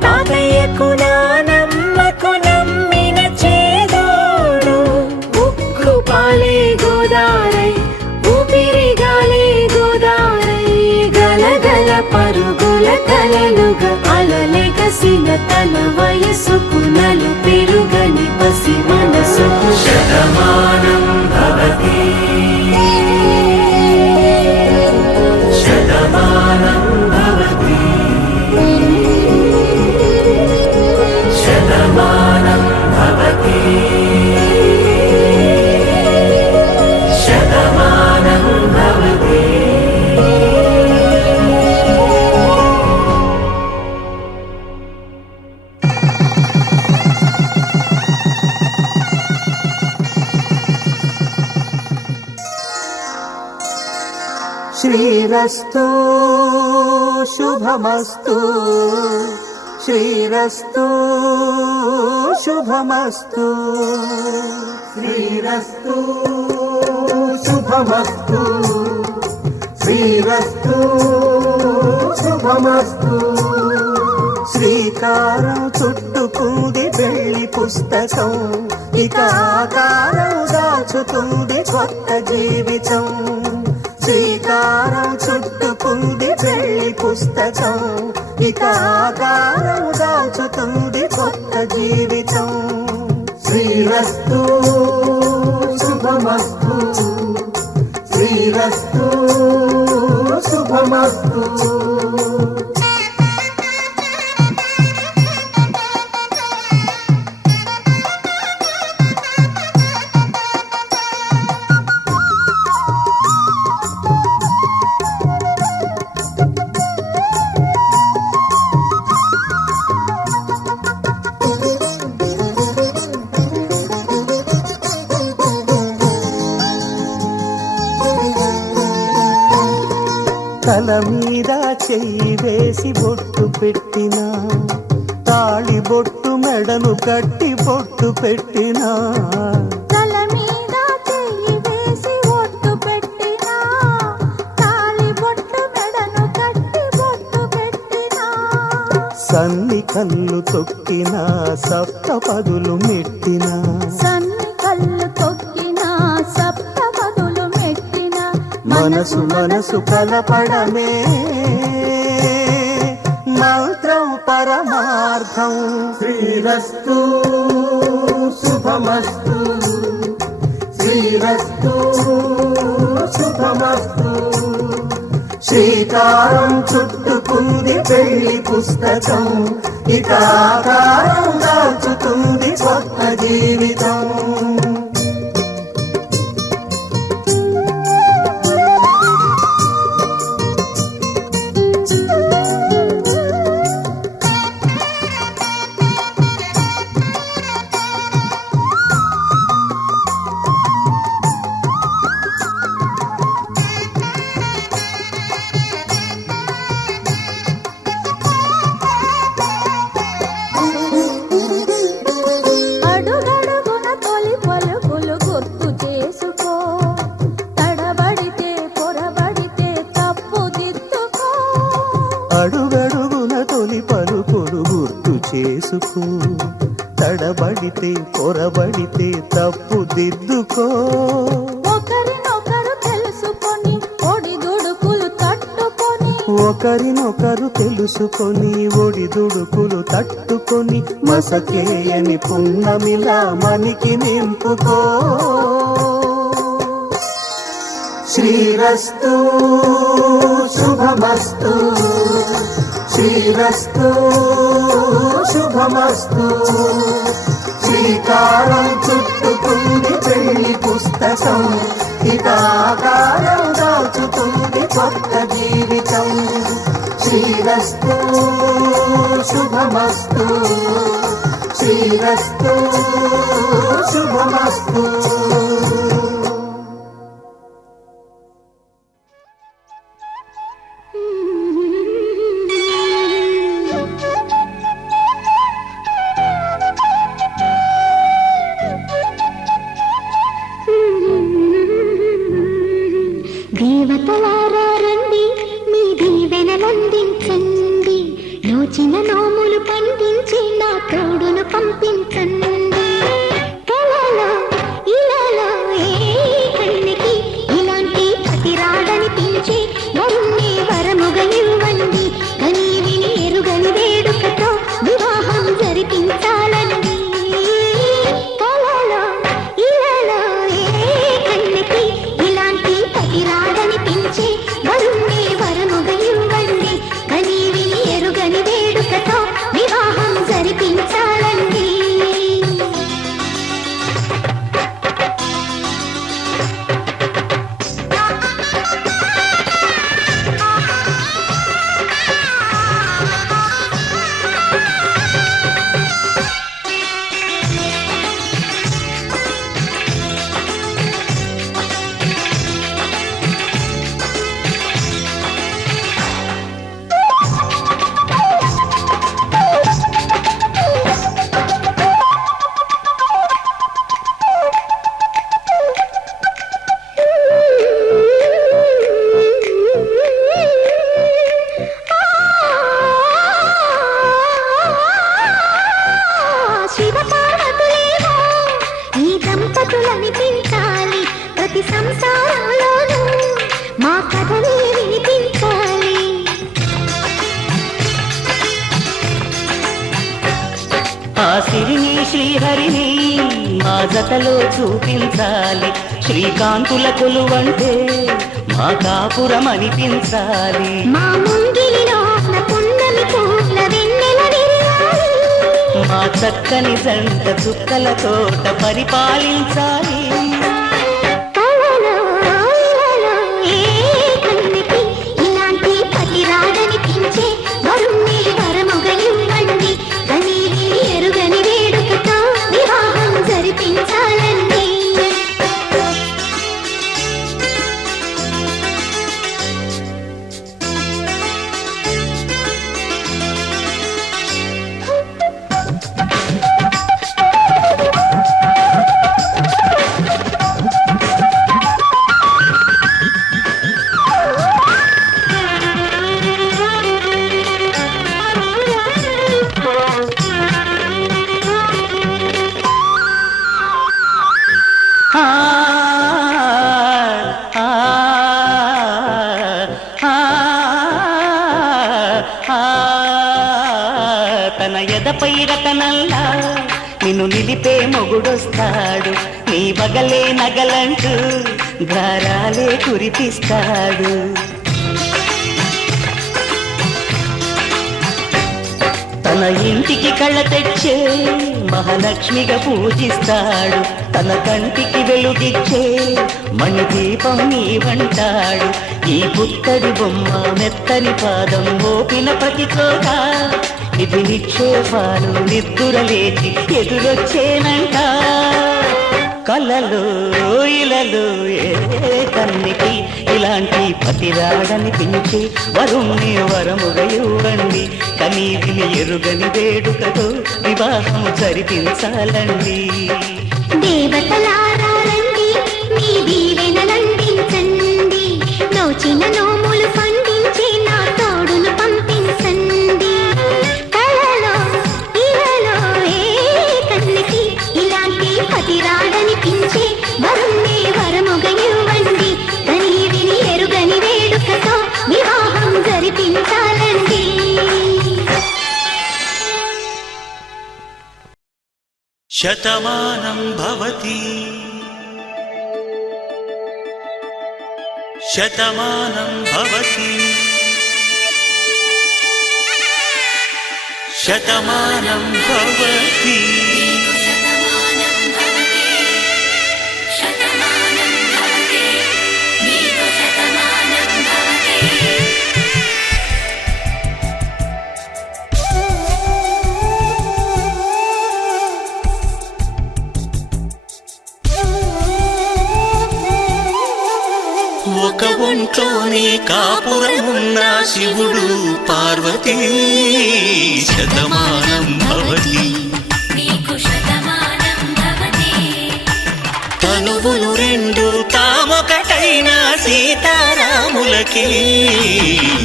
తాతయ్యకు నానమ్మకు నమ్మిన చేదోడు ఉక్కు పాలే గోదారై ఊపిరి గాలే గోదారై గలగల పరుగుల కలలుగా అలలెగసిన తన వయసుకు నలు పెరుగని పసి మనసుకు శతమానం భవతి శతమానం భవతి శతమానం భవతి శతమానం భవతి శ్రీరస్తు శుభమస్తు శ్రీరస్తు శుభమస్తు శ్రీరస్తు శుభమస్తు శ్రీరస్తు శుభమస్తు శ్రీకారం చుట్టుకుంది పెళ్లి పుస్తకం ఇక ఆకారం దాచుతుంది కొత్త జీవితం శ్రీకారం చుట్టుకుంది పెళ్లి పుస్తకం ఇక ఆకారం దాచుతుంది కొత్త జీవితం శ్రీరస్తు శుభమస్తు శ్రీరస్తు శుభమస్తు తల మీద చెయ్యి వేసి బొట్టు పెట్టినా తాళి బొట్టు మెడను కట్టి బొట్టు పెట్టినా తల మీద చెయ్యి వేసి ఒట్టు పెట్టినా తాళి బొట్టు మెడను కట్టి బొట్టు పెట్టినా సన్ని కళ్ళు తొక్కినా సప్త పదులు మెట్టినా సన్ని కళ్ళు తొక్కినా సప్త పదులు మెట్టినా మనసు మనసు కలపడమే మంత్రం పరమార్థం శ్రీరస్తు శుభమస్తు శ్రీరస్తు శుభమస్తు శ్రీకారం చుట్టుకుంది పెళ్లి పుస్తకం ఇక ఆకారం దాచుతుంది కొత్త జీవితం అడుగడుగున తొలి పలుకులు గుర్తు చేసుకో, తడబడితే పొరబడితే తప్పు దిద్దుకో. ఒకరినొకరు తెలుసుకొని ఒడిదుడుకులు తట్టుకొని, ఒకరినొకరు తెలుసుకొని ఒడిదుడుకులు తట్టుకొని, మసకేయని పున్నమిలా మనికి నింపుకో. శ్రీరస్తు శుభమస్తు, శ్రీరస్తు శుభమస్తు. శ్రీకారం చుట్టుకుంది పెళ్లి పుస్తకం, ఇక ఆకారం దాచుతుంది కొత్త జీవితం. శ్రీరస్తు శుభమస్తు, శ్రీరస్తు శుభమస్తు. దేవతలారా రండి, మీ దీవెనలందించండి, నోచిన నోములు పండించి నా తోడును పంపించండి. కలలో ఇలలో ఏ కన్నికి ఇలాంటి పతిరాడని పిలిచి మరుణ్ణి వరముగా ఇవ్వండి. కని విని ఎరుగని వేడుకతో వివాహం జరిపించాలండి. కలలో ఇలలో ఏ కన్నికి ఇలాంటి పతిరాడని పిలిచి వరుణ్ణి వరముగా ఇవ్వండి. కని విని ఎరుగని వేడుకతో వివాహం జరిపించాలండి. శివపార్వతులేమో ఈ దంపతులనిపించాలి, ప్రతి సంసారంలోనూ మా కథనే వినిపించాలి. ఆ సిరిని శ్రీహరిని మా జతలో చూపించాలి, శ్రీకాంతుల కొలువంటే మా కాపురం అనిపించాలి. మా ముంగిలిలో పున్నమి పూల వెన్నెల విరియాలి, మా చక్కని జంట చుక్కల తోట పరిపాలించాలి. కలలో ఇలలో ఏ కన్నికి ఇలాంటి పతిరాడని పిలిచే వరుణ్ణి వరముగా ఇవ్వండి. కని విని ఎరుగని వేడుకతో వివాహం జరిపించాలండి. ఆ, ఆ, ఆ, ఆ, తన ఎదపై రతనల్లా నిన్ను నిలిపే మొగుడొస్తాడు, నీ బగలే నగలంటూ ధారాలే కురిపిస్తాడు. తన ఇంటికి కళ్ళ తెచ్చే మహాలక్ష్మిగా పూజిస్తాడు, తన కంటికి వెలుగిచ్చే మణిదీపం నీవంటాడు. ఈ పుత్తడి బొమ్మ మెత్తని పాదం మోపిన ప్రతి చోట ఇది నిక్షేపాలు నిద్దురలేచి ఎదురొచ్చేనంట. కలలో ఇలలో ఏ కన్నికి ఇలాంటి పతిరాడని పిలిచి వరుణ్ణి వరముగా ఇవ్వండి. కని విని ఎరుగని వేడుకతో వివాహం జరిపించాలండి. దేవతలారా రండి, మీ దీవెనలందించండి, నోచిన నోములు పండించి నా తోడును పంపించండి. శతమానం భవతి శతమానం భవతి శతమానం భవతి శతమానం భవతి శతమానం భవతి నీకు శతమానం భవతి ఒక ఒంట్లోనే కాపురమున్న శివుడు పార్వతీ శతమానం భవతి నీకు శతమానం భవతి తనువులు రెండు తామొకటైన సీతారాములకి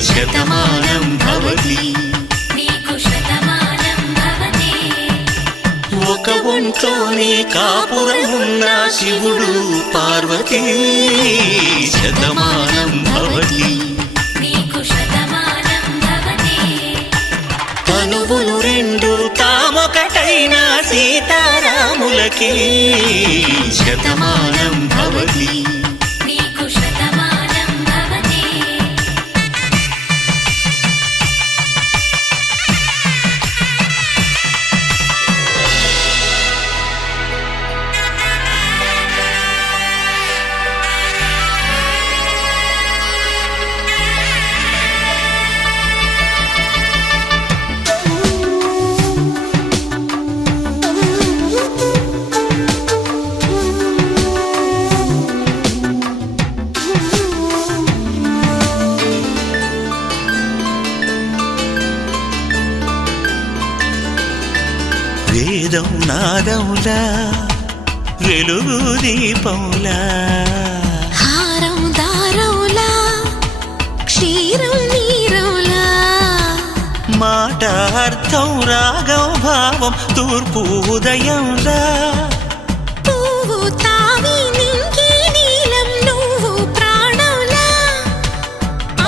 శతమానం భవతి నీకు శతమానం భవతి ఒక ఒంట్లోనే కాపురమున్న శివుడు పార్వతీ శతమానం భవతి నీకు శతమానం భవతి తనువులు రెండు తామొకటైన సీతారాములకి శతమానం భవతి నీకు శతమానం భవతి వేదం నాదములా వెలుగు దీపములా హారం దారంలా క్షీరం నీరంలా మాట అర్థం రాగం భావం తూర్పు ఉదయంలా పువ్వు తావి నింగి నీలం నువ్వు ప్రాణంలా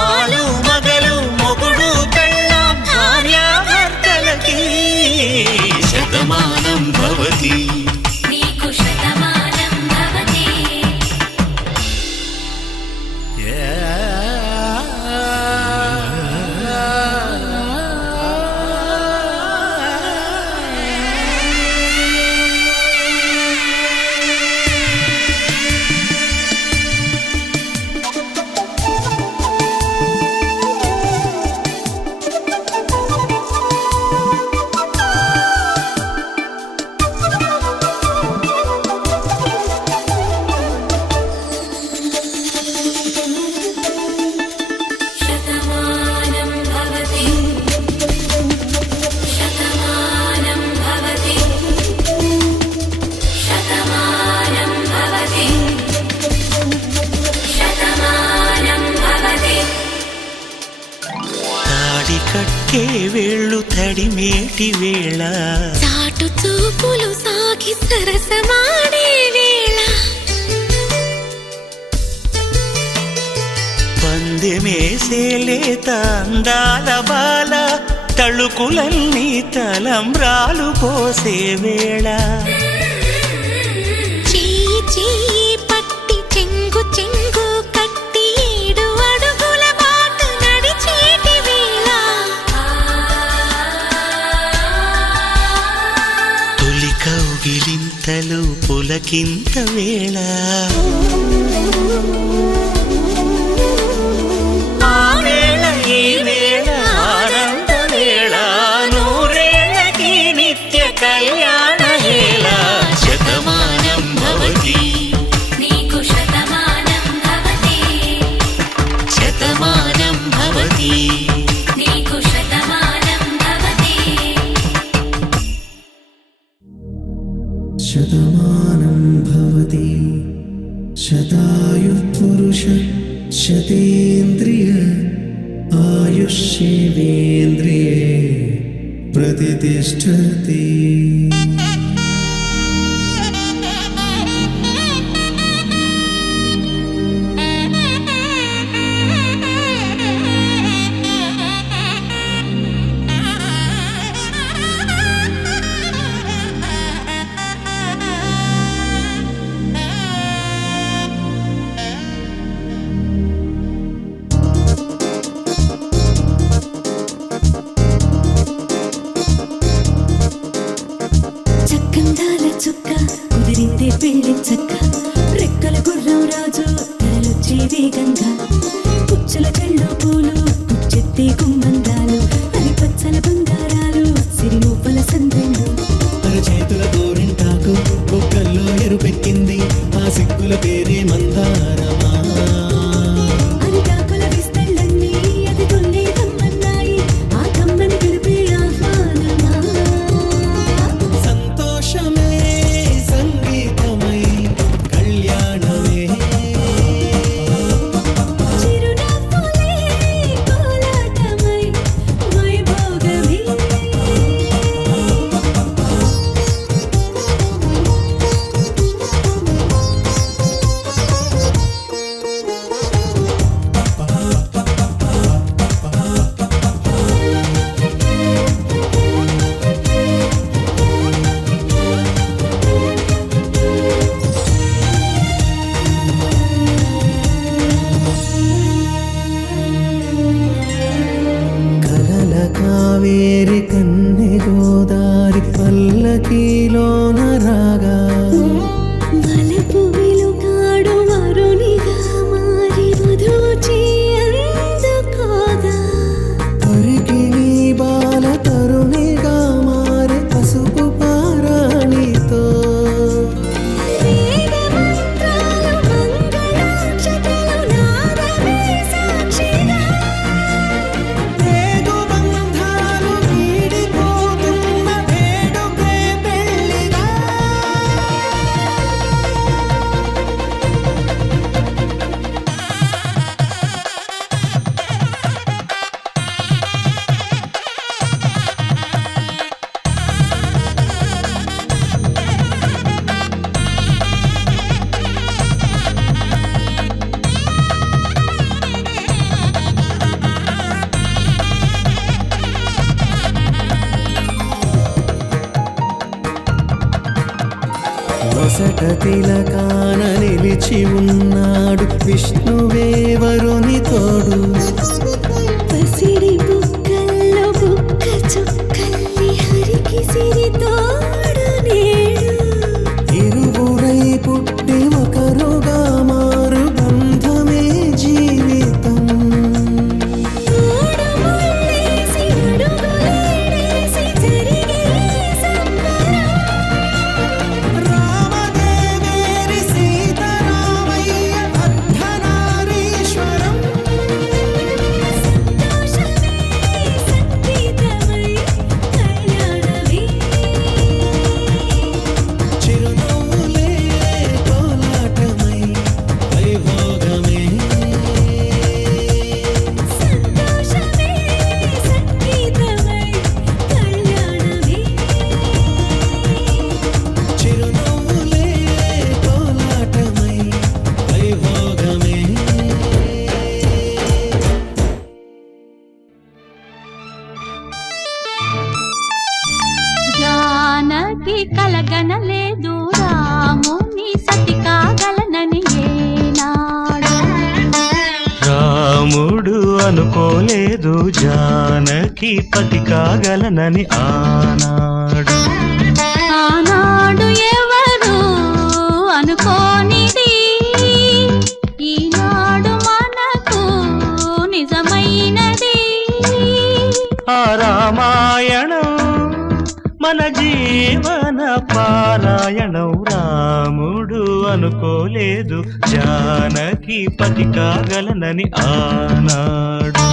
ఆలు మగలు మొగుడు పెళ్ళాం భార్యాభర్తలకి శతమానం భవతి నీకు శతమానం భవతి శతమానం భవతి శతమానం భవతి శతమానం భవతి శతమానం భవతి తాడి కట్టే వేళ్ళు తడిమేటి వేళ చాటు చూపులు సాగి సరసమాడే వేళ పందెమేసేలేత అందాల బాల తళుకులన్నీ తలంబ్రాలు పోసే వేళ చెయ్యి చెయ్యి పట్టి చెంగు చెంగు కట్టి 7 అడుగుల బాట నడిచేటి వేళ తొలి కౌగిలింతలు పులకింత వేళ ఆ వేళ ఈ వేళ ఆనంద వేళ నూరేళ్ళకి నిత్య కళ్యాణ వేళ శతమానం భవతి నీకు శతమానం భవతి శతమానం భవతి నీకు శతమానం భవతి శతమానం భవతి శతాయుః పురుష శతేంద్రియ ఆయుష్యేవేంద్రియే ప్రతిష్టతి. కావేరి కన్నె గోదారి పల్లకీలోన రాగా వలపు వెలుగాడు వరునిగా మారి వధూచి అందుకోగా పరికిణి బాల తరుణిగా మారి పసుపు పారాణితో వేద మంత్రాలు మంగళాక్షతలు నాదమే సాక్షిగా పేగు బంధాలు వీడిపోతున్న వేడుకే పెళ్ళిగా వసట తిలకాన నిలిచి ఉన్నాడు విష్ణువే వరుని తోడు పసిడి బుక్కల్లో బుక్క చుక్కల్లి హరికి సిరి తోడు నేడు ఇరువురై పుట్టి ఒకరుగా మారు బంధమే జీవితం మూడు ముళ్ళేసి అడుగులేసి జరిగే సంబరం రామదేవేరి సీతారామయ్య అర్ధనారీశ్వరం సంతోషమే సంగీతమై కళ్యాణమే చిరునవ్వులే కోలాటమై వైభోగమే సంతోషమే సంగీతమై కళ్యాణమే చిరునవ్వులే కోలాటమై వైభోగమే జానకి కలగనలేదు రాముని సతి కాగలనని ఏనాడు రాముడు అనుకోలేదు జానకి పతి కాగలనని ఆనాడు ఆనాడు ఎవరు అనుకోనిది ఈనాడు మనకు నిజమైనది ఆ రామాయణం మన జీవన పారాయణం రాముడు అనుకోలేదు జానకి పతి కాగలనని ఆనాడు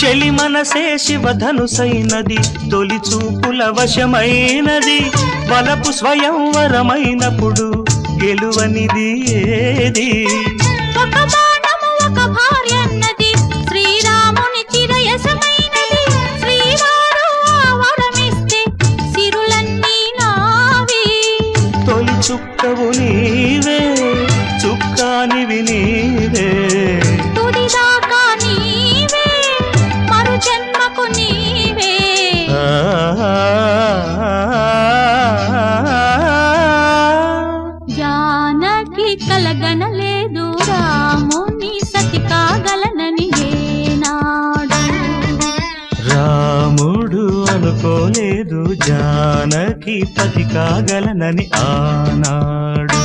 చెలి మనసే శివధనుసైనది తొలి చూపుల వశమైనది వలపు స్వయంవరమైనప్పుడు గెలువనిది ఏది ఒక బాణము ఒక భార్యన్నది శ్రీరాముని చిరయసమైనది శ్రీవారు ఆ వరమిస్తే సిరులన్నీ నావి తొలి చుక్కవు నీవే చుక్కానివి నీవే తుదిదాకా నీవే మరు జన్మకు నీవే జానకి కలగనలేదు రాముని సతి కాగలనని ఏనాడు రాముడు అనుకోలేదు జానకి పతి కాగలనని ఆనాడు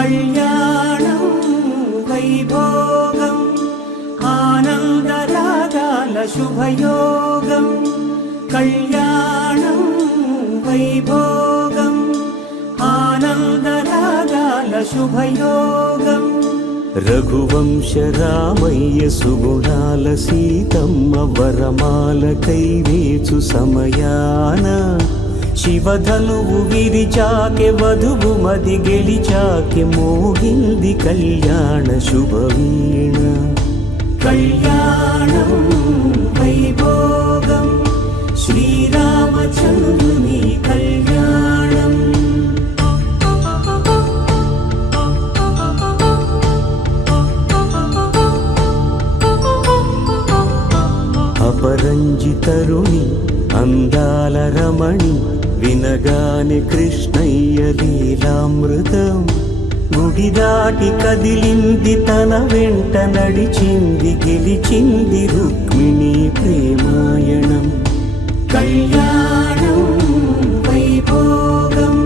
కళ్యాణం వైభోగం ఆనందరాగాల శుభయోగం కళ్యాణం వైభోగం ఆనందరాగాల శుభయోగం రఘువంశ రామయ్య సుగుణాల సీతమ్మ వరమాల కైవేచు సమయాన శివధనువు విరిచాకె వధువు మది గెలిచాకె మోగింది కళ్యాణ శుభవీణ కళ్యాణం వైభోగం శ్రీరామచంద్రుని కళ్యాణం అపరంజితరుణి అందాల రమణి వినగానే కృష్ణయ్య లీలామృతం గుడి దాటి కదిలింది తన వెంట నడిచింది గెలిచింది రుక్మిణి ప్రేమాయణం కళ్యాణం వైభోగం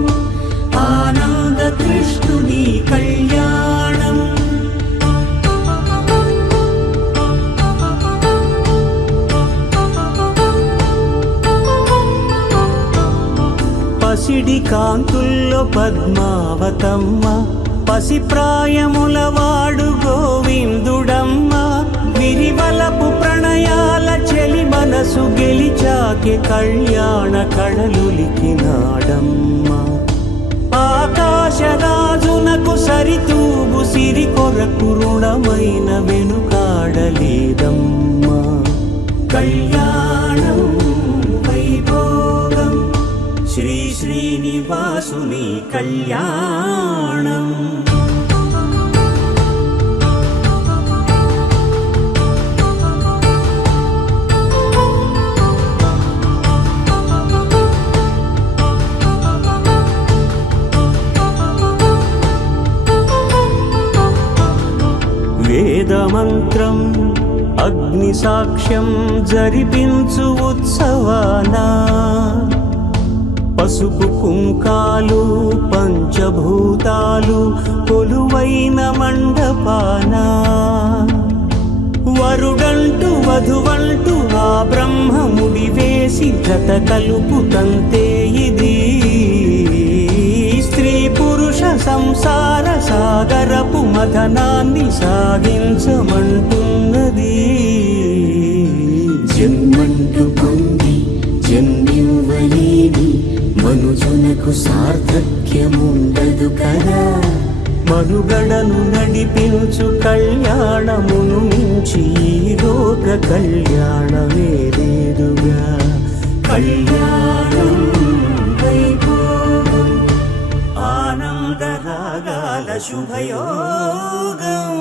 ఆనంద కృష్ణుని కళ్యాణం పసిడి కాంతుల్లో పద్మావతమ్మ పసిప్రాయముల వాడు గోవిందుడమ్మ విరివలపు ప్రణయాల చెలి మనసు గెలిచాకె కళ్యాణ కళలులికినాడమ్మ ఆకాశరాజునకు సరితూగు సిరి కొరకు రుణమైన వెనుకాడలేదమ్మ కళ్యాణం వైభోగం శ్రీ శ్రీనివాసుని కళ్యాణం వేదమంత్రం అగ్ని సాక్ష్యం జరిపించు ఉత్సవానా పసుపు కుంకాలు పంచభూతాలు కొలువైన మండపాన వరుడంటూ వధువంటూ ఆ బ్రహ్మముడి వేసి జత కలుపుతంతే ఇది స్త్రీ పురుష సంసార సాగరపు మథనాన్ని సాగించమంటున్నది జన్మంటూ పొంది జన్మివ్వలేని మనుజునకు సార్థక్యముండదు కదా మనుగడను నడిపించు కళ్యాణమును మించి ఈ లోక కళ్యాణమే లేదుగా కళ్యాణం వైభోగం ఆనందరాగాల శుభయోగం